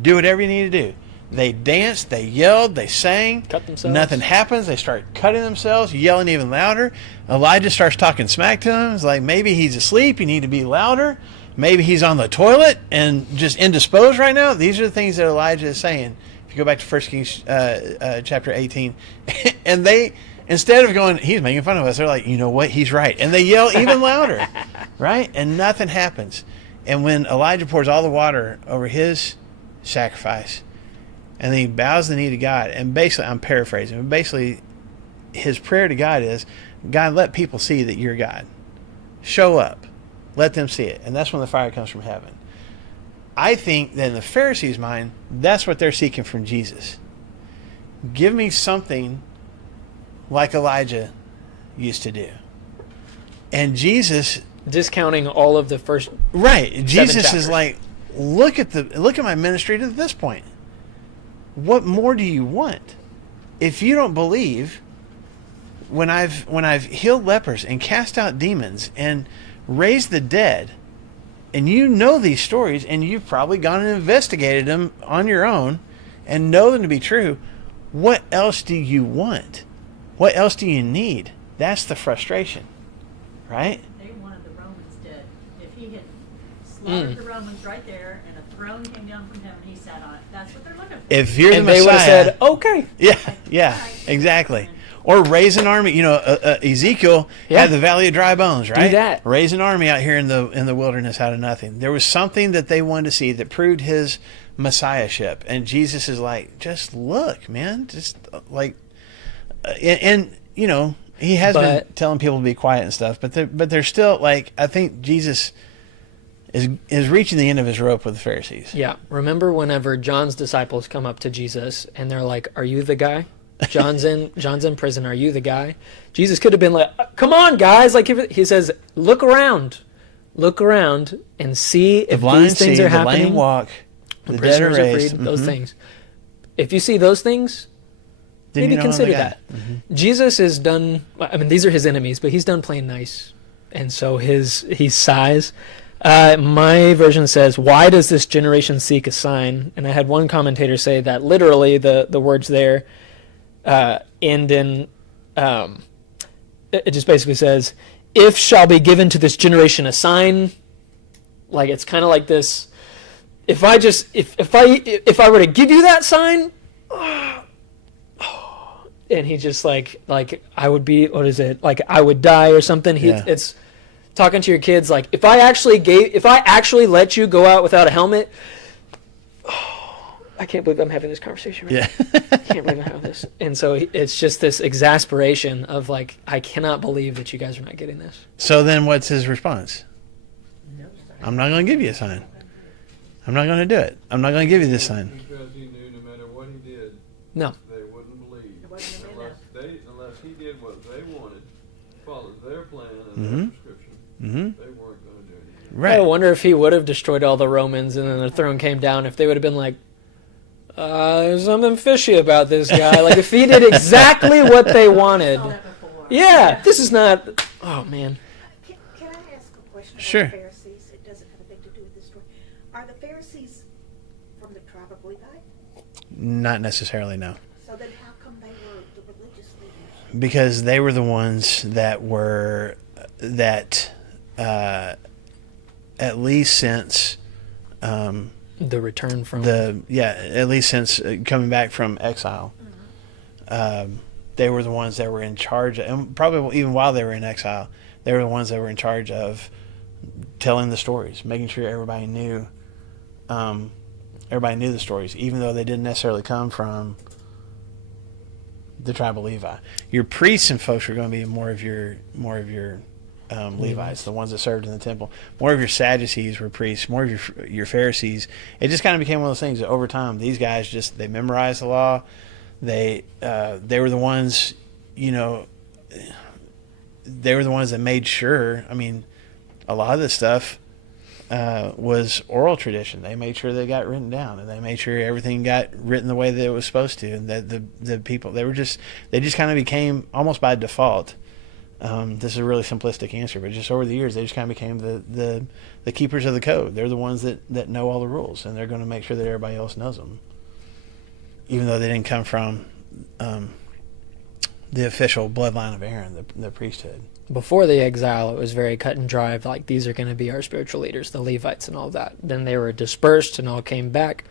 Do whatever you need to do. They danced, they yelled, they sang. Cut themselves. Nothing happens. They start cutting themselves, yelling even louder. Elijah starts talking smack to them. It's like, maybe he's asleep. You need to be louder. Maybe he's on the toilet and just indisposed right now. These are the things that Elijah is saying. If you go back to 1 Kings chapter 18. And they, instead of going, he's making fun of us, they're like, you know what? He's right. And they yell even louder, right? And nothing happens. And when Elijah pours all the water over his sacrifice, and then he bows the knee to God, and basically, I'm paraphrasing, but basically his prayer to God is, God, let people see that you're God. Show up. Let them see it. And that's when the fire comes from heaven. I think that in the Pharisees' mind, that's what they're seeking from Jesus. Give me something like Elijah used to do. And Jesus, Discounting all of the first. right, Jesus chapters. is like, look at my ministry to this point. What more do you want? If you don't believe, when I've healed lepers and cast out demons and raised the dead, and you know these stories, and you've probably gone and investigated them on your own and know them to be true, what else do you want? What else do you need? That's the frustration, right? They wanted the Romans dead. If he had slaughtered the Romans right there and a throne came down from heaven, he sat on it. That's what they're looking for. If you're And the they would have Messiah, said, okay. yeah, exactly. Or raise an army. Ezekiel Yeah. had the Valley of Dry Bones, right? that. Raise an army out here in the wilderness out of nothing. There was something that they wanted to see that proved his messiahship, and Jesus is like, just look, man, just like, and he has been But- telling people to be quiet and stuff, but they're still like, I think Jesus is reaching the end of his rope with the Pharisees. Yeah. Remember whenever John's disciples come up to Jesus and they're like, are you the guy? John's in prison. Are you the guy? Jesus could have been like, come on, guys. Like, he says, look around and see The if blind these things see, are the happening. lame walk, The the dead are prisoners are freed, raised. those Mhm. things. If you see those things, Then maybe you know I'm the consider guy. that. Jesus is done. I mean, these are his enemies, but he's done playing nice, and so he sighs. My version says, "Why does this generation seek a sign?" And I had one commentator say that literally the words there end in. It just basically says, "If shall be given to this generation a sign." Like, it's kind of like this. If I were to give you that sign. And he just like I would be, what is it, like I would die or something. It's talking to your kids like, if I actually let you go out without a helmet, I can't believe I'm having this conversation right Yeah. now. I can't believe I'm having this. And so it's just this exasperation of like, I cannot believe that you guys are not getting this. So then what's his response? I'm not going to give you a sign. I'm not going to do it. I'm not going to give you this sign. Because he knew no matter what he did, No. they wouldn't believe. wasn't enough. Unless he did what they wanted, followed their plan and Mhm. their prescription, Mm-hmm. they weren't going to do anything. Right. I wonder if he would have destroyed all the Romans and then the throne came down, if they would have been like, there's something fishy about this guy. Like, if he did exactly what they wanted. Saw that before. Yeah, this is not. Oh, man. Can I ask a question about Sure. the Pharisees? It doesn't have a thing to do with this story. Are the Pharisees from the tribe of Levi? Not necessarily, no. So then how come they were the religious leaders? Because they were the ones that were, at least since The return from. at least since coming back from exile, they were the ones that were in charge, and probably even while they were in exile, they were the ones that were in charge of telling the stories, making sure everybody knew the stories, even though they didn't necessarily come from the tribe of Levi. Your priests and folks are going to be more of your Levites, the ones that served in the temple. More of your Sadducees were priests. More of your Pharisees. It just kind of became one of those things that over time, these guys they memorized the law. They were the ones, they were the ones that made sure. I mean, a lot of this stuff, was oral tradition. They made sure they got written down, and they made sure everything got written the way that it was supposed to, and that the people they just kind of became almost by default. This is a really simplistic answer, but just over the years, they just kind of became the keepers of the code. They're the ones that know all the rules, and they're going to make sure that everybody else knows them, even though they didn't come from the official bloodline of Aaron, the priesthood. Before the exile, it was very cut and dry. Like, these are going to be our spiritual leaders, the Levites and all that. Then they were dispersed and all came back.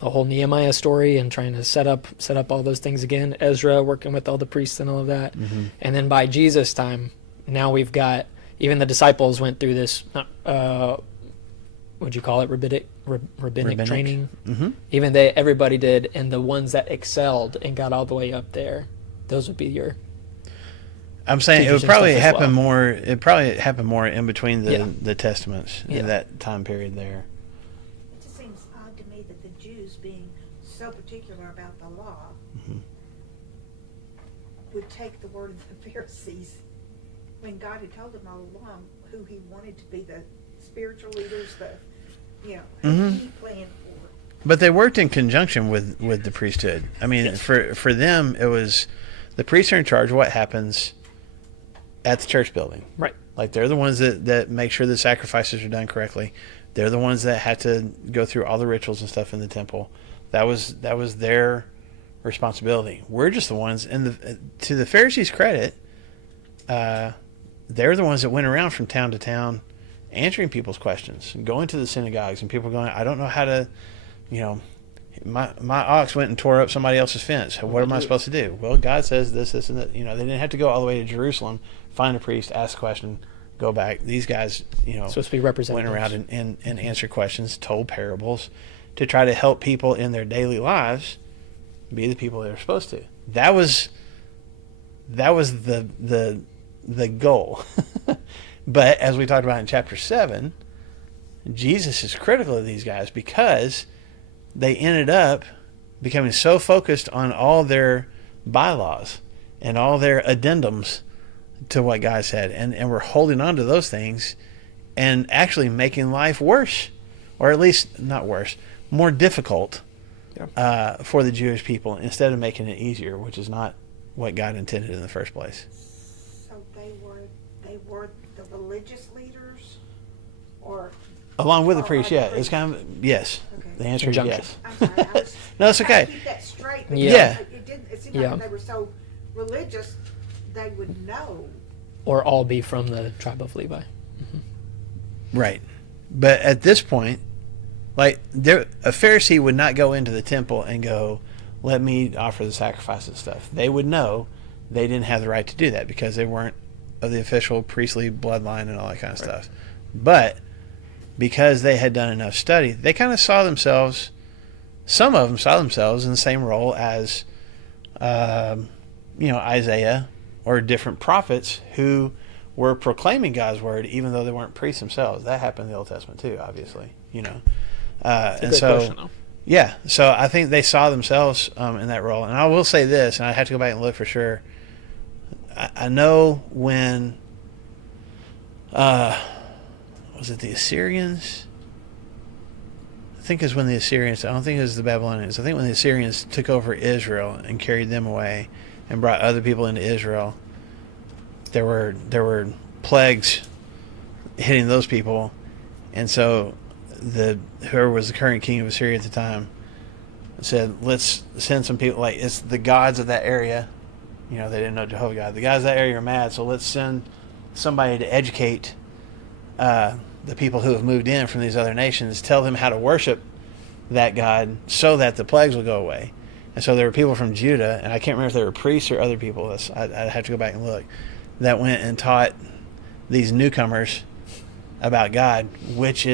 The whole Nehemiah story and trying to set up all those things again. Ezra working with all the priests and all of that. Mm-hmm. And then by Jesus' time, now we've got, even the disciples went through this, would you call it rabbinic training? Mm-hmm. Even everybody did, and the ones that excelled and got all the way up there, those would be your... I'm saying it teachers would and probably stuff as happen well. more. It probably happened more in between the testaments Yeah. in that time period there. It just seems odd to me that the Jews, being so particular about the law, Mm-hmm. would take the word of the Pharisees when God had told them all along who He wanted to be the spiritual leaders, who Mhm. He planned for. But they worked in conjunction with the priesthood. I mean, Yes. for them, it was the priests are in charge of what happens at the church building. Right. Like, they're the ones that make sure the sacrifices are done correctly. They're the ones that had to go through all the rituals and stuff in the temple. That was their responsibility. We're just the ones, and to the Pharisees' credit, they're the ones that went around from town to town answering people's questions, and going to the synagogues, and people going, I don't know how to, my ox went and tore up somebody else's fence. What am I supposed to do? Well, God says this, and that. They didn't have to go all the way to Jerusalem, find a priest, ask a question, go back. These guys, Supposed to be went representatives. around and answered questions, told parables to try to help people in their daily lives be the people they were supposed to. That was the goal. But as we talked about in chapter 7, Jesus is critical of these guys because they ended up becoming so focused on all their bylaws and all their addendums to what God said, and we're holding on to those things and actually making life worse, or at least not worse, more difficult for the Jewish people instead of making it easier, which is not what God intended in the first place. So they were the religious leaders, or Along with the Oh, priest, are yeah. the It's kind of, yes. Okay. The answer is Conjunction. yes. I'm sorry, I was No, it's trying to okay. keep that straight. Yeah. It seemed Yeah. like they were so religious, they would know. Or all be from the tribe of Levi. Right. But at this point, like, a Pharisee would not go into the temple and go, let me offer the sacrifice and stuff. They would know they didn't have the right to do that because they weren't of the official priestly bloodline and all that kind of stuff. But because they had done enough study, they kind of saw themselves, some of them saw themselves in the same role as, Isaiah or different prophets who were proclaiming God's word, even though they weren't priests themselves. That happened in the Old Testament too, obviously. It's a And great so, question, though. yeah. So I think they saw themselves in that role. And I will say this, and I have to go back and look for sure. I know when was it the Assyrians? I think it's when the Assyrians. I don't think it was the Babylonians. I think when the Assyrians took over Israel and carried them away and brought other people into Israel, there were plagues hitting those people, and so whoever was the current king of Assyria at the time said, let's send some people, like, it's the gods of that area. They didn't know Jehovah God. The gods of that area are mad, so let's send somebody to educate the people who have moved in from these other nations, tell them how to worship that God so that the plagues will go away. And so there were people from Judah, and I can't remember if they were priests or other people, I'd have to go back and look, that went and taught these newcomers about God, which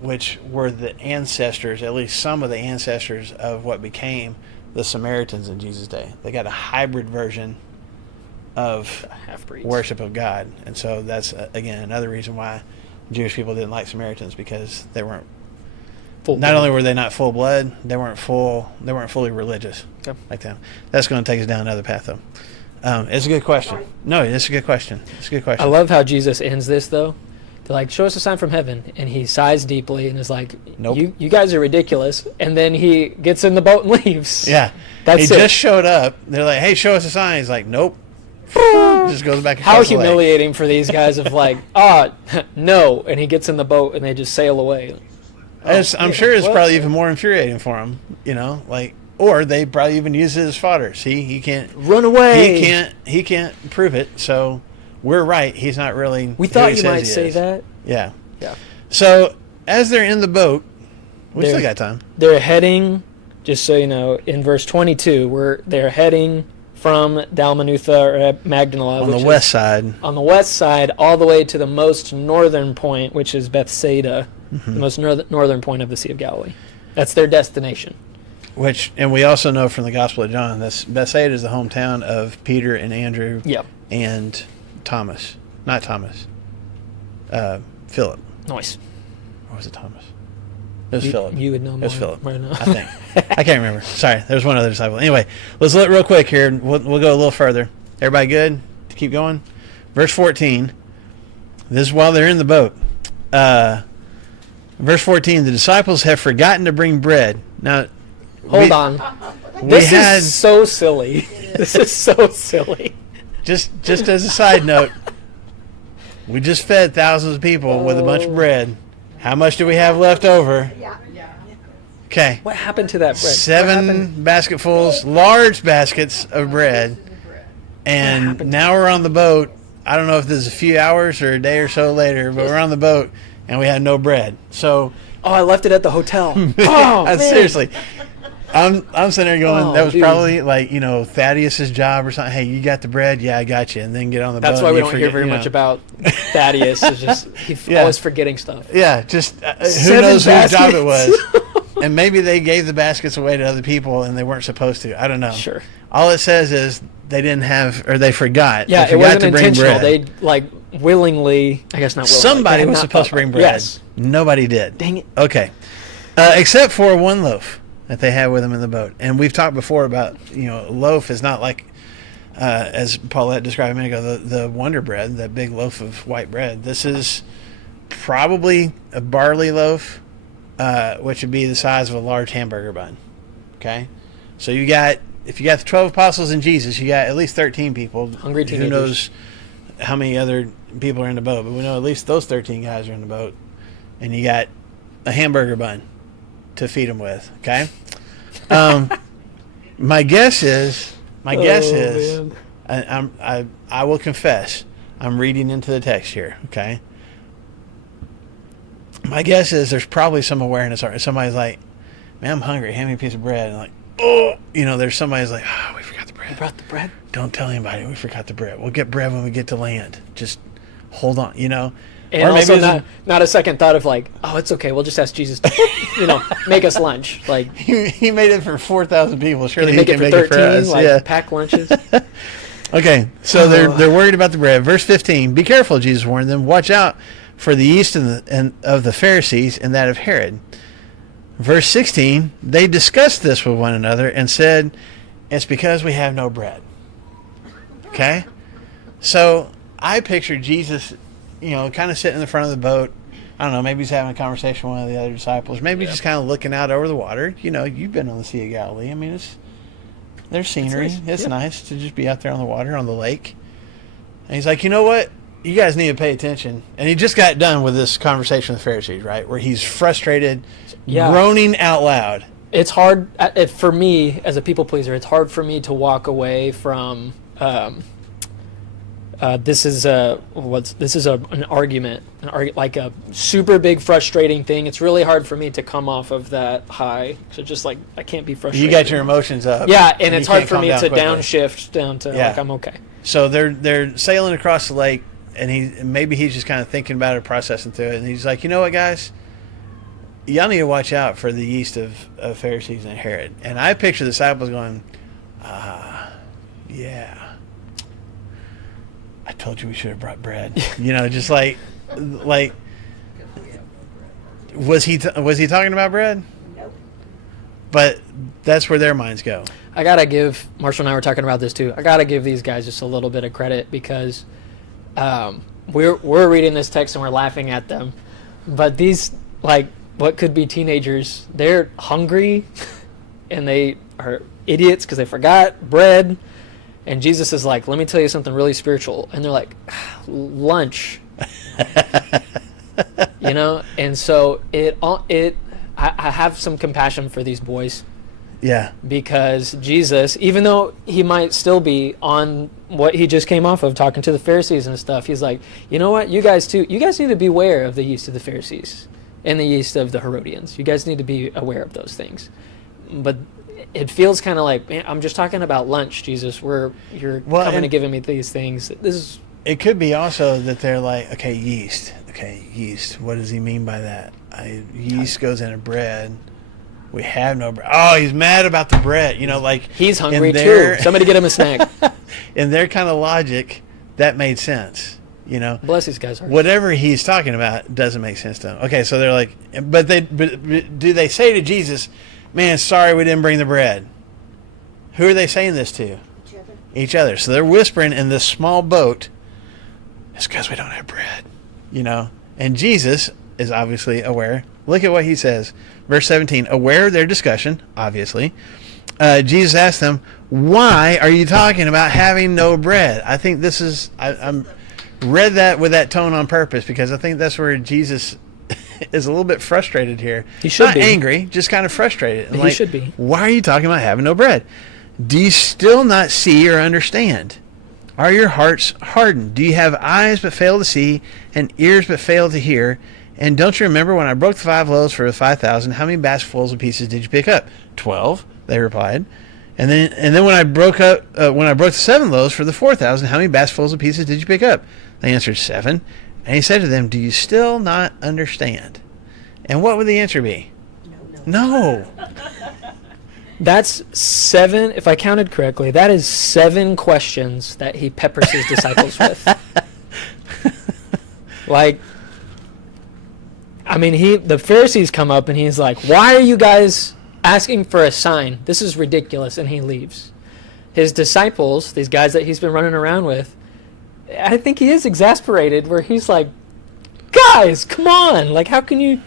were the ancestors, at least some of the ancestors of what became the Samaritans in Jesus' day. They got a hybrid version of Half-breeds. worship of God. And so that's, again, another reason why Jewish people didn't like Samaritans, because they weren't, not only were they not full blood, they weren't fully religious like them. That's going to take us down another path, though. It's a good question. No, it's a good question. It's a good question. I love how Jesus ends this, though. They're like, show us a sign from heaven. And he sighs deeply and is like, Nope. you guys are ridiculous. And then he gets in the boat and leaves. Yeah. That's he it. just showed up. They're like, hey, show us a sign. He's like, nope. Just goes back How across the lake. humiliating for these guys of like, no. And he gets in the boat and they just sail away. I'm sure it's What? probably even more infuriating for him, like, or they probably even use it as fodder. See, he can't, Run away. he can't prove it. So we're right. He's not really. We who thought he you says might he say is. that. Yeah. Yeah. So as they're in the boat, we They're- still got time. They're heading, just so you know, in verse 22, they're heading from Dalmanutha or Magdala. On the which is west side, on the west side, all the way to the most northern point, which is Bethsaida, Mm-hmm. the most northern point of the Sea of Galilee. That's their destination. and we also know from the Gospel of John, this Bethsaida is the hometown of Peter and Andrew Yep. and Thomas. Not Thomas. Philip. Nice. Or was it Thomas? It was Philip. You would know It more was Philip, right now. I think. I can't remember. Sorry, there's one other disciple. Anyway, let's look real quick here. We'll go a little further. Everybody good to keep going? Verse 14. This is while they're in the boat. Verse 14, the disciples have forgotten to bring bread. Now, Hold on. We This had, is so silly. This is so silly. just as a side note, we just fed thousands of people with a bunch of bread. How much do we have left over? Yeah. Okay. What happened to that bread? What 7 happened? basketfuls, large baskets of bread. And now we're on the boat. I don't know if this is a few hours or a day or so later, but we're on the boat and we had no bread. So, Oh, I left it at the hotel. Oh, man. seriously. I'm sitting there going, Oh, that was dude. probably like, Thaddeus's job or something. Hey, you got the bread? Yeah, I got you. And then get on the boat. That's why and we you don't forget, hear very much about Thaddeus. It's just he's Yeah. always forgetting stuff. Yeah, just who 7 knows whose job it was. baskets. And maybe they gave the baskets away to other people and they weren't supposed to. I don't know. Sure. All it says is they didn't have, or they forgot. Yeah, they it forgot wasn't to bring intentional. bread. They like willingly. I guess not. Willingly. Somebody They had was not supposed to thought bring about it. bread. Yes. Nobody did. Dang it. Okay. Except for one loaf that they had with them in the boat. And we've talked before about, a loaf is not like, as Paulette described a minute ago, the Wonder Bread, that big loaf of white bread. This is probably a barley loaf, which would be the size of a large hamburger bun. Okay? So if you got the 12 apostles and Jesus, you got at least 13 people. Hungry Who teenagers. knows how many other people are in the boat, but we know at least those 13 guys are in the boat. And you got a hamburger bun to feed them with. Okay. My guess is, man. I will confess, I'm reading into the text here. Okay. My guess is there's probably some awareness. Or somebody's like, man, I'm hungry. Hand me a piece of bread. And like, there's somebody's like, oh, we forgot the bread. You brought the bread. Don't tell anybody we forgot the bread. We'll get bread when we get to land. Just hold on, And Or maybe also it's not a second thought of like, oh, it's okay. We'll just ask Jesus to, make us lunch. Like, he made it for 4,000 people. can Surely he make it can for make 13? it for us. Yeah. Pack lunches. Okay, so they're worried about the bread. Verse 15. Be careful, Jesus warned them. Watch out for the yeast of the Pharisees and that of Herod. Verse 16. They discussed this with one another and said, it's because we have no bread. Okay, so I picture Jesus, kind of sitting in the front of the boat. I don't know, maybe he's having a conversation with one of the other disciples. Maybe he's just kind of looking out over the water. You've been on the Sea of Galilee. I mean, there's scenery. It's nice to just be out there on the water, on the lake. And he's like, you know what? You guys need to pay attention. And he just got done with this conversation with the Pharisees, right? Where he's frustrated, groaning out loud. It's hard for me as a people pleaser. It's hard for me to walk away from. This is an argument, like a super big frustrating thing. It's really hard for me to come off of that high. So just like I can't be frustrated. You got your emotions up. Yeah, and you it's hard can't for calm me down to quickly. downshift down to like I'm okay. So they're sailing across the lake, and maybe he's just kind of thinking about it, processing through it, and he's like, you know what, guys, y'all need to watch out for the yeast of Pharisees and Herod. And I picture the disciples going, yeah, I told you we should have brought bread. Just like, was he talking about bread? Nope. But that's where their minds go. I gotta give Marshall and I were talking about this too. I gotta give these guys just a little bit of credit because we're reading this text and we're laughing at them, but these, like, what could be teenagers, they're hungry and they are idiots because they forgot bread, and Jesus is like, let me tell you something really spiritual, and they're like, lunch. You know, and so I have some compassion for these boys, Yeah. because Jesus, even though he might still be on what he just came off of talking to the Pharisees and stuff, he's like, you know what, you guys need to beware of the yeast of the Pharisees and the yeast of the Herodians. You guys need to be aware of those things. But it feels kind of like, man, I'm just talking about lunch, Jesus. You're coming and giving me these things. It could be also that they're like, okay, yeast. What does he mean by that? Yeast goes into bread. We have no bread. Oh, he's mad about the bread. You know, like, he's hungry too. Somebody get him a snack. In their kind of logic, that made sense. You know, bless these guys. Whatever he's talking about doesn't make sense to them. Okay, so they're like, but do they say to Jesus, "Man, sorry we didn't bring the bread"? Who are they saying this to? Each other. So they're whispering in this small boat. It's because we don't have bread, you know. And Jesus is obviously aware. Look at what he says, verse 17. Aware of their discussion, obviously, Jesus asked them, "Why are you talking about having no bread?" I think this is I'm read that with that tone on purpose, because I think that's where Jesus is a little bit frustrated here. He should be. Not angry, just kind of frustrated. He should be. Why are you talking about having no bread? Do you still not see or understand? Are your hearts hardened? Do you have eyes but fail to see and ears but fail to hear? And don't you remember when I broke the 5 loaves for the 5,000, how many basketfuls of pieces did you pick up? 12, they replied. And then when I broke the 7 loaves for the 4,000, how many basketfuls of pieces did you pick up? They answered 7. And he said to them, do you still not understand? And what would the answer be? No. That's 7, if I counted correctly, that is 7 questions that he peppers his disciples with. Like, I mean, the Pharisees come up and he's like, why are you guys asking for a sign? This is ridiculous. And he leaves. His disciples, these guys that he's been running around with, I think he is exasperated, where he's like, guys, come on. Like, how can you...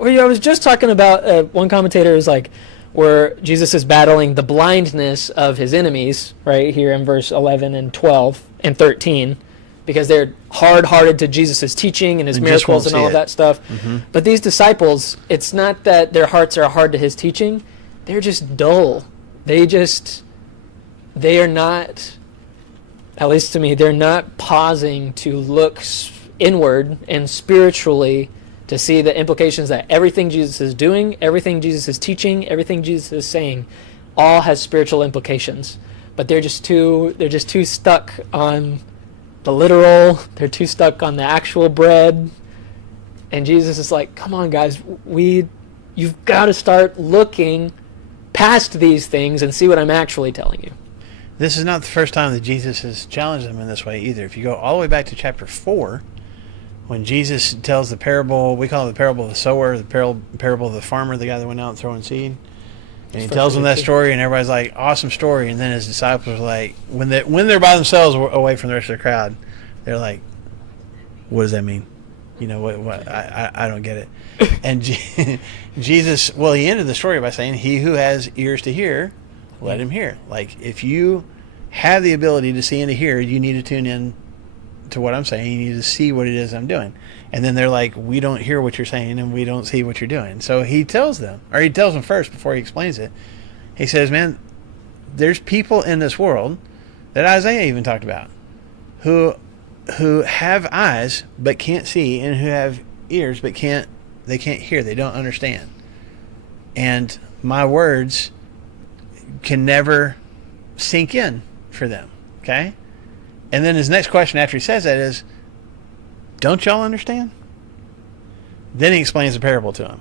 I was just talking about, one commentator is like, where Jesus is battling the blindness of his enemies, right here in verse 11 and 12 and 13, because they're hard-hearted to Jesus' teaching and his miracles and all of that stuff. Mm-hmm. But these disciples, it's not that their hearts are hard to his teaching. They're just dull. They are not, at least to me, they're not pausing to look inward and spiritually to see the implications that everything Jesus is doing, everything Jesus is teaching, everything Jesus is saying, all has spiritual implications. But they're just too stuck on the literal. They're too stuck on the actual bread. And Jesus is like, come on, guys, you've got to start looking past these things and see what I'm actually telling you. This is not the first time that Jesus has challenged them in this way either. If you go all the way back to chapter 4, when Jesus tells the parable, we call it the parable of the sower, the parable of the farmer, the guy that went out throwing seed. And he tells them that story, and everybody's like, awesome story. And then his disciples are like, when they're by themselves away from the rest of the crowd, they're like, what does that mean? You know, what I don't get it. And Jesus, he ended the story by saying, he who has ears to hear, let him hear. Like, if you have the ability to see and to hear, you need to tune in to what I'm saying. You need to see what it is I'm doing. And then they're like, we don't hear what you're saying and we don't see what you're doing. So he tells them first before he explains it. He says, man, there's people in this world that Isaiah even talked about who have eyes but can't see, and who have ears but can't hear. They don't understand. And my words can never sink in for them. Okay? And then his next question after he says that is, don't y'all understand? Then he explains the parable to him.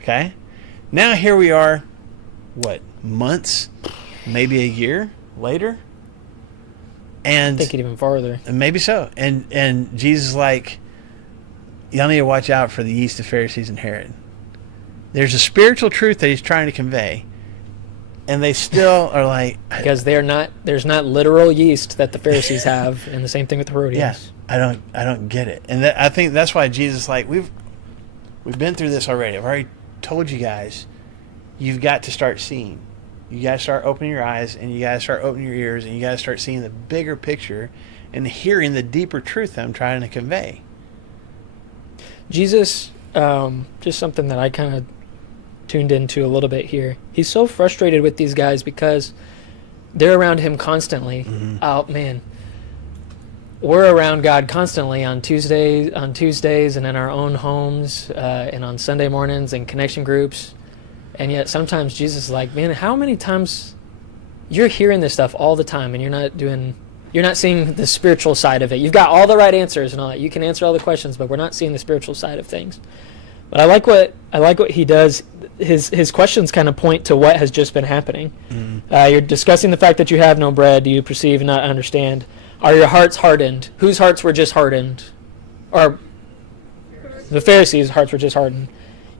Okay? Now here we are, months, maybe a year later? And I think it even farther. Maybe so. And Jesus is like, y'all need to watch out for the yeast of Pharisees and Herod. There's a spiritual truth that he's trying to convey. and they still are like, Because there's not literal yeast that the Pharisees have, and the same thing with the Herodians. yes, I don't get it. And I think that's why Jesus, like, we've been through this already. I've already told you guys, you've got to start seeing. You got to start opening your eyes, and you got to start opening your ears, and you got to start seeing the bigger picture and hearing the deeper truth that I'm trying to convey. Jesus, just something that I kind of tuned into a little bit here. He's so frustrated with these guys because they're around him constantly. Oh man, we're around God constantly on Tuesdays and in our own homes and on Sunday mornings and connection groups. And yet sometimes Jesus is like, man, how many times you're hearing this stuff all the time and you're not seeing the spiritual side of it. You've got all the right answers and all that. You can answer all the questions, but we're not seeing the spiritual side of things. But I like what he does. His questions kind of point to what has just been happening. You're discussing the fact that you have no bread. Do you perceive and not understand? Are your hearts hardened? Whose hearts were just hardened? Or the Pharisees' hearts were just hardened.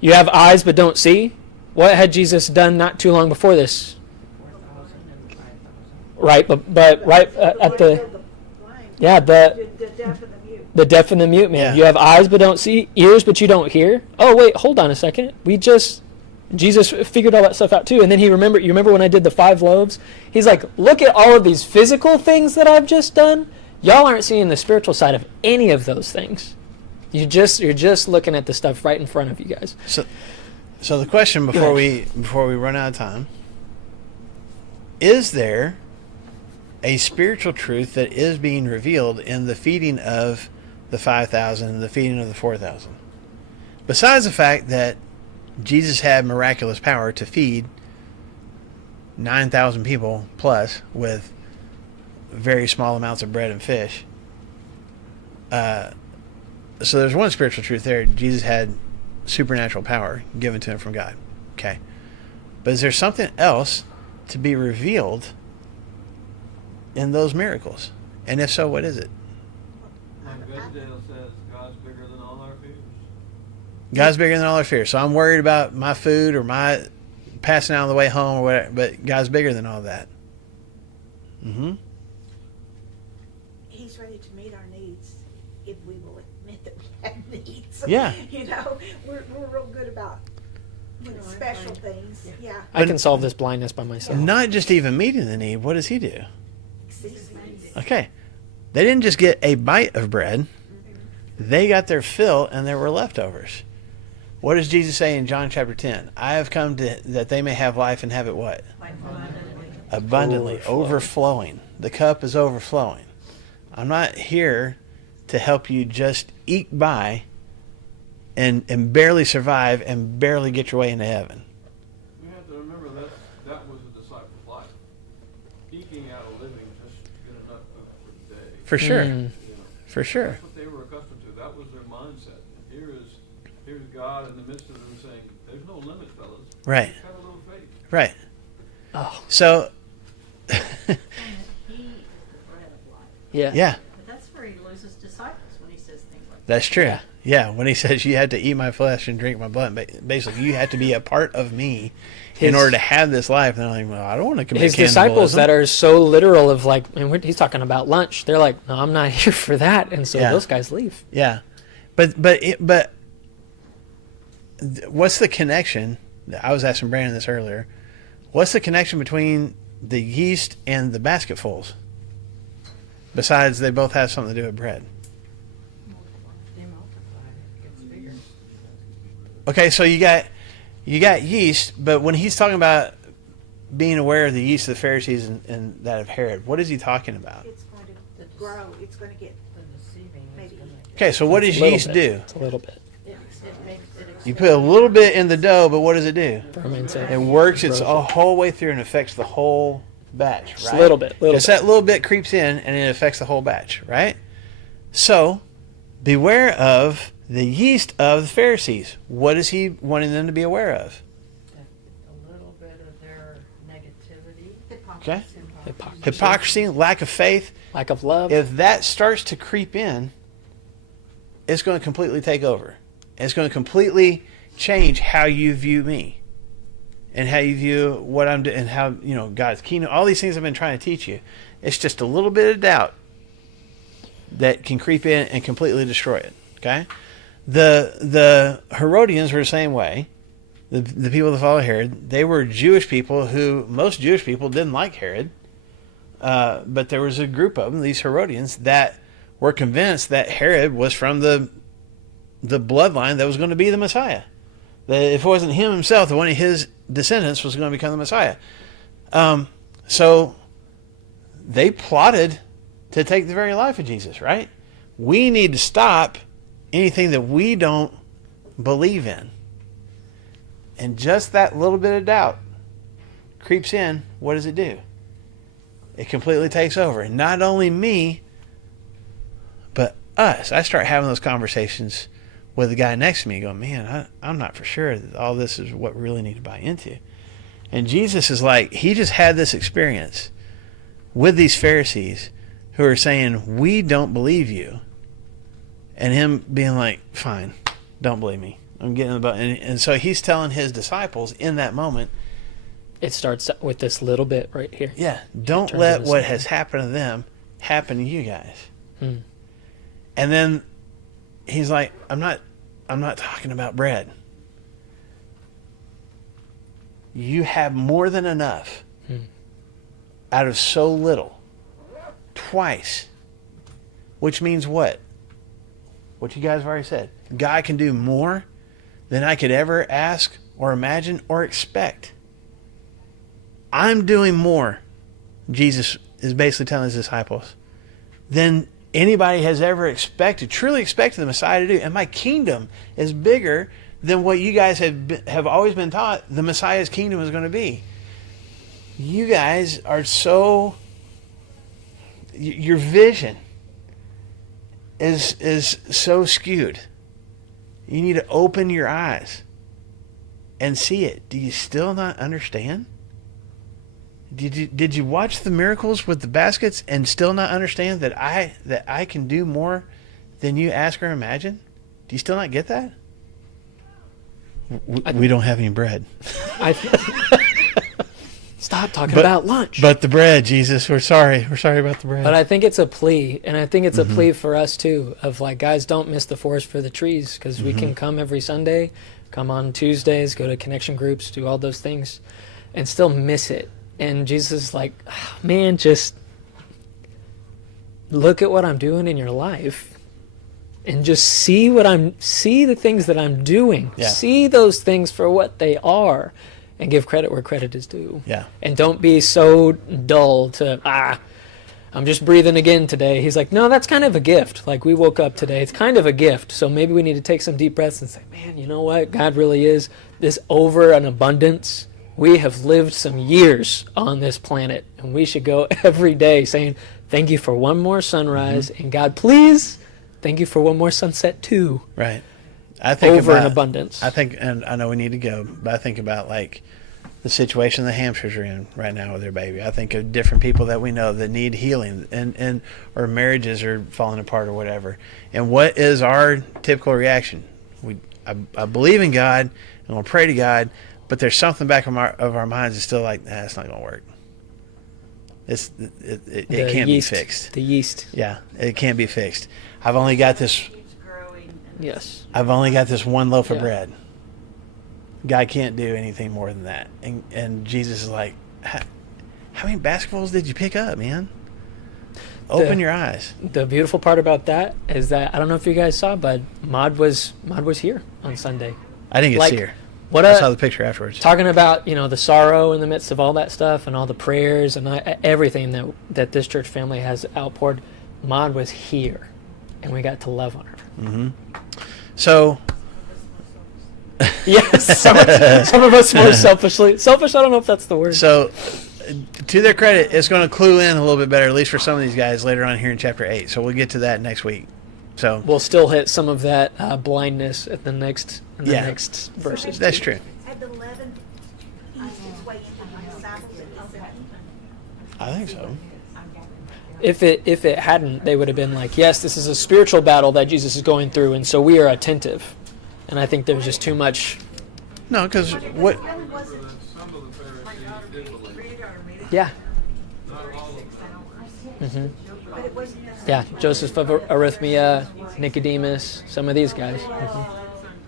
You have eyes but don't see. What had Jesus done not too long before this? 4,000 and 5,000. Right, but right at the yeah The deaf and the mute. the deaf and the mute man. Yeah. You have eyes but don't see, ears but you don't hear. Oh wait, hold on a second. Jesus figured all that stuff out too, and then you remember when I did the 5 loaves? He's like, look at all of these physical things that I've just done. Y'all aren't seeing the spiritual side of any of those things. You're just looking at the stuff right in front of you guys. So the question before we run out of time, is there a spiritual truth that is being revealed in the feeding of the 5,000 and the feeding of the 4,000? Besides the fact that Jesus had miraculous power to feed 9,000 people plus with very small amounts of bread and fish. So there's one spiritual truth there. Jesus had supernatural power given to him from God. Okay. But is there something else to be revealed in those miracles? And if so, what is it? Like Goodale says, God's bigger than all our fears. God's bigger than all our fears. So I'm worried about my food or my passing out on the way home or whatever, but God's bigger than all that. Mm-hmm. He's ready to meet our needs if we will admit that we have needs. Yeah. You know, we're real good about special things. Yeah. I can solve this blindness by myself. Not just even meeting the need. What does he do? Okay. They didn't just get a bite of bread. They got their fill and there were leftovers. What does Jesus say in John chapter 10? I have come that they may have life and have it what? Abundantly. Overflowing. The cup is overflowing. I'm not here to help you just eke by and barely survive and barely get your way into heaven. We have to remember that was a disciple's life. Eking out a living just to get enough food for the day. For sure. Mm. You know, For sure. that's what they were accustomed to. That was their mindset. Here's God in the midst of them saying, "There's no limit, fellas. Right. Just have a little faith." Right. Oh, So, He is the bread of life. yeah. yeah, But that's where he loses disciples when he says things like that. that's true. Yeah, when he says you had to eat my flesh and drink my blood, basically you had to be a part of me in His- order to have this life. And they're like, well, I don't want to commit His disciples cannibalism. that are so literal of like, and he's talking about lunch. They're like, no, I'm not here for that. And so Yeah. those guys leave. Yeah, but what's the connection? I was asking Brandon this earlier. What's the connection between the yeast and the basketfuls? Besides, they both have something to do with bread. They multiply, it gets bigger. Okay, so you got yeast, but when he's talking about being aware of the yeast of the Pharisees and that of Herod, what is he talking about? It's going to grow. It's going to get The deceiving is Maybe. gonna get. Okay, so what does It's a little yeast bit. do? It's a little bit. It makes it. You put a little bit in the dough, but what does it do? Ferments it. It works its Grows it. whole way through and affects the whole batch, Just right? a little bit. Just that little bit creeps in and it affects the whole batch, right? So, beware of the yeast of the Pharisees. What is he wanting them to be aware of? A little bit of their negativity. Okay? Hypocrisy. Hypocrisy, lack of faith. Lack of love. If that starts to creep in, it's going to completely take over. It's going to completely change how you view me. and how you view what I'm doing, and how, God's kingdom, all these things I've been trying to teach you. It's just a little bit of doubt that can creep in and completely destroy it. Okay? The Herodians were the same way. The people that follow Herod, they were Jewish people who, most Jewish people didn't like Herod. But there was a group of them, these Herodians, that were convinced that Herod was from the bloodline that was going to be the Messiah. That if it wasn't him himself, that one of his descendants was going to become the Messiah. So they plotted to take the very life of Jesus, right? We need to stop anything that we don't believe in. And just that little bit of doubt creeps in. What does it do? It completely takes over. And not only me, but us. I start having those conversations with the guy next to me going, man, I'm not for sure that all this is what we really need to buy into. And Jesus is like, he just had this experience with these Pharisees who are saying, we don't believe you. And him being like, fine, don't believe me. I'm getting the button. And so he's telling his disciples in that moment, It starts with this little bit right here. yeah, don't Turns let into what something. has happened to them happen to you guys. Hmm. And then he's like, I'm not talking about bread. You have more than enough out of so little. Twice. Which means what? What you guys have already said. God can do more than I could ever ask or imagine or expect. I'm doing more, Jesus is basically telling his disciples, than anybody has ever truly expected the Messiah to do. And my kingdom is bigger than what you guys have always been taught the Messiah's kingdom is going to be. You guys are your vision is so skewed. You need to open your eyes and see it. Do you still not understand? Did you watch the miracles with the baskets and still not understand that I can do more than you ask or imagine? Do you still not get that? We don't have any bread. Stop talking about lunch. But the bread, Jesus, we're sorry. We're sorry about the bread. But I think it's a plea, and I think it's a plea for us too, of like, guys, don't miss the forest for the trees, because we can come every Sunday, come on Tuesdays, go to connection groups, do all those things, and still miss it. And Jesus is like, oh, man, just look at what I'm doing in your life, and just see the things that I'm doing. Yeah. See those things for what they are. And give credit where credit is due. Yeah. And don't be so dull to, I'm just breathing again today. He's like, no, that's kind of a gift. Like, we woke up today. It's kind of a gift. So maybe we need to take some deep breaths and say, man, you know what? God really is this over an abundance. We have lived some years on this planet, and we should go every day saying, thank you for one more sunrise. And God, please, thank you for one more sunset too. Right. I think Over about, an abundance. I think, and I know we need to go, but I think about like the situation the Hampshires are in right now with their baby. I think of different people that we know that need healing, and or marriages are falling apart or whatever. And what is our typical reaction? I believe in God and we'll pray to God, but there's something back of our minds that's still like, it's not going to work. It can't yeast, be fixed. The yeast. Yeah, it can't be fixed. I've only got this. Keeps growing. And Yes. I've only got this one loaf of Yeah. bread. God can't do anything more than that. And Jesus is like, how many basketballs did you pick up, man? Open your eyes. The beautiful part about that is that, I don't know if you guys saw, but Maud was here on Sunday. I didn't get Like, to see her. What I saw the picture afterwards. talking about, the sorrow in the midst of all that stuff and all the prayers and everything that this church family has outpoured. Maud was here, and we got to love on her. So, Yes, some of us more selfish. I don't know if that's the word. so to their credit, it's going to clue in a little bit better, at least for some of these guys later on here in chapter 8. So we'll get to that next week. So We'll still hit some of that blindness at the next Yeah. next verses. that's true. Had the leaven eased its way into the disciples and disciples? I think so. If it hadn't, they would have been like, yes, this is a spiritual battle that Jesus is going through, and so we are attentive. And I think there's just too much No, because what? It really wasn't. Some of the Pharisees did believe. Yeah. Not all of them. But it wasn't. Yeah. Joseph of Arithmia, Nicodemus, some of these guys.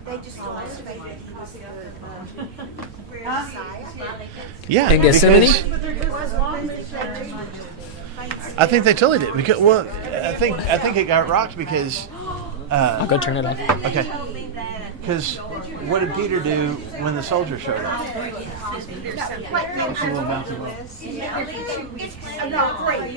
They just believed that he was the Messiah. Yeah. In Gethsemane? because I think they totally did. Because I think it got rocked because. I'll go turn it off. Okay. Because what did Peter do when the soldiers showed up? Like, It's a little bouncy ball. no, great.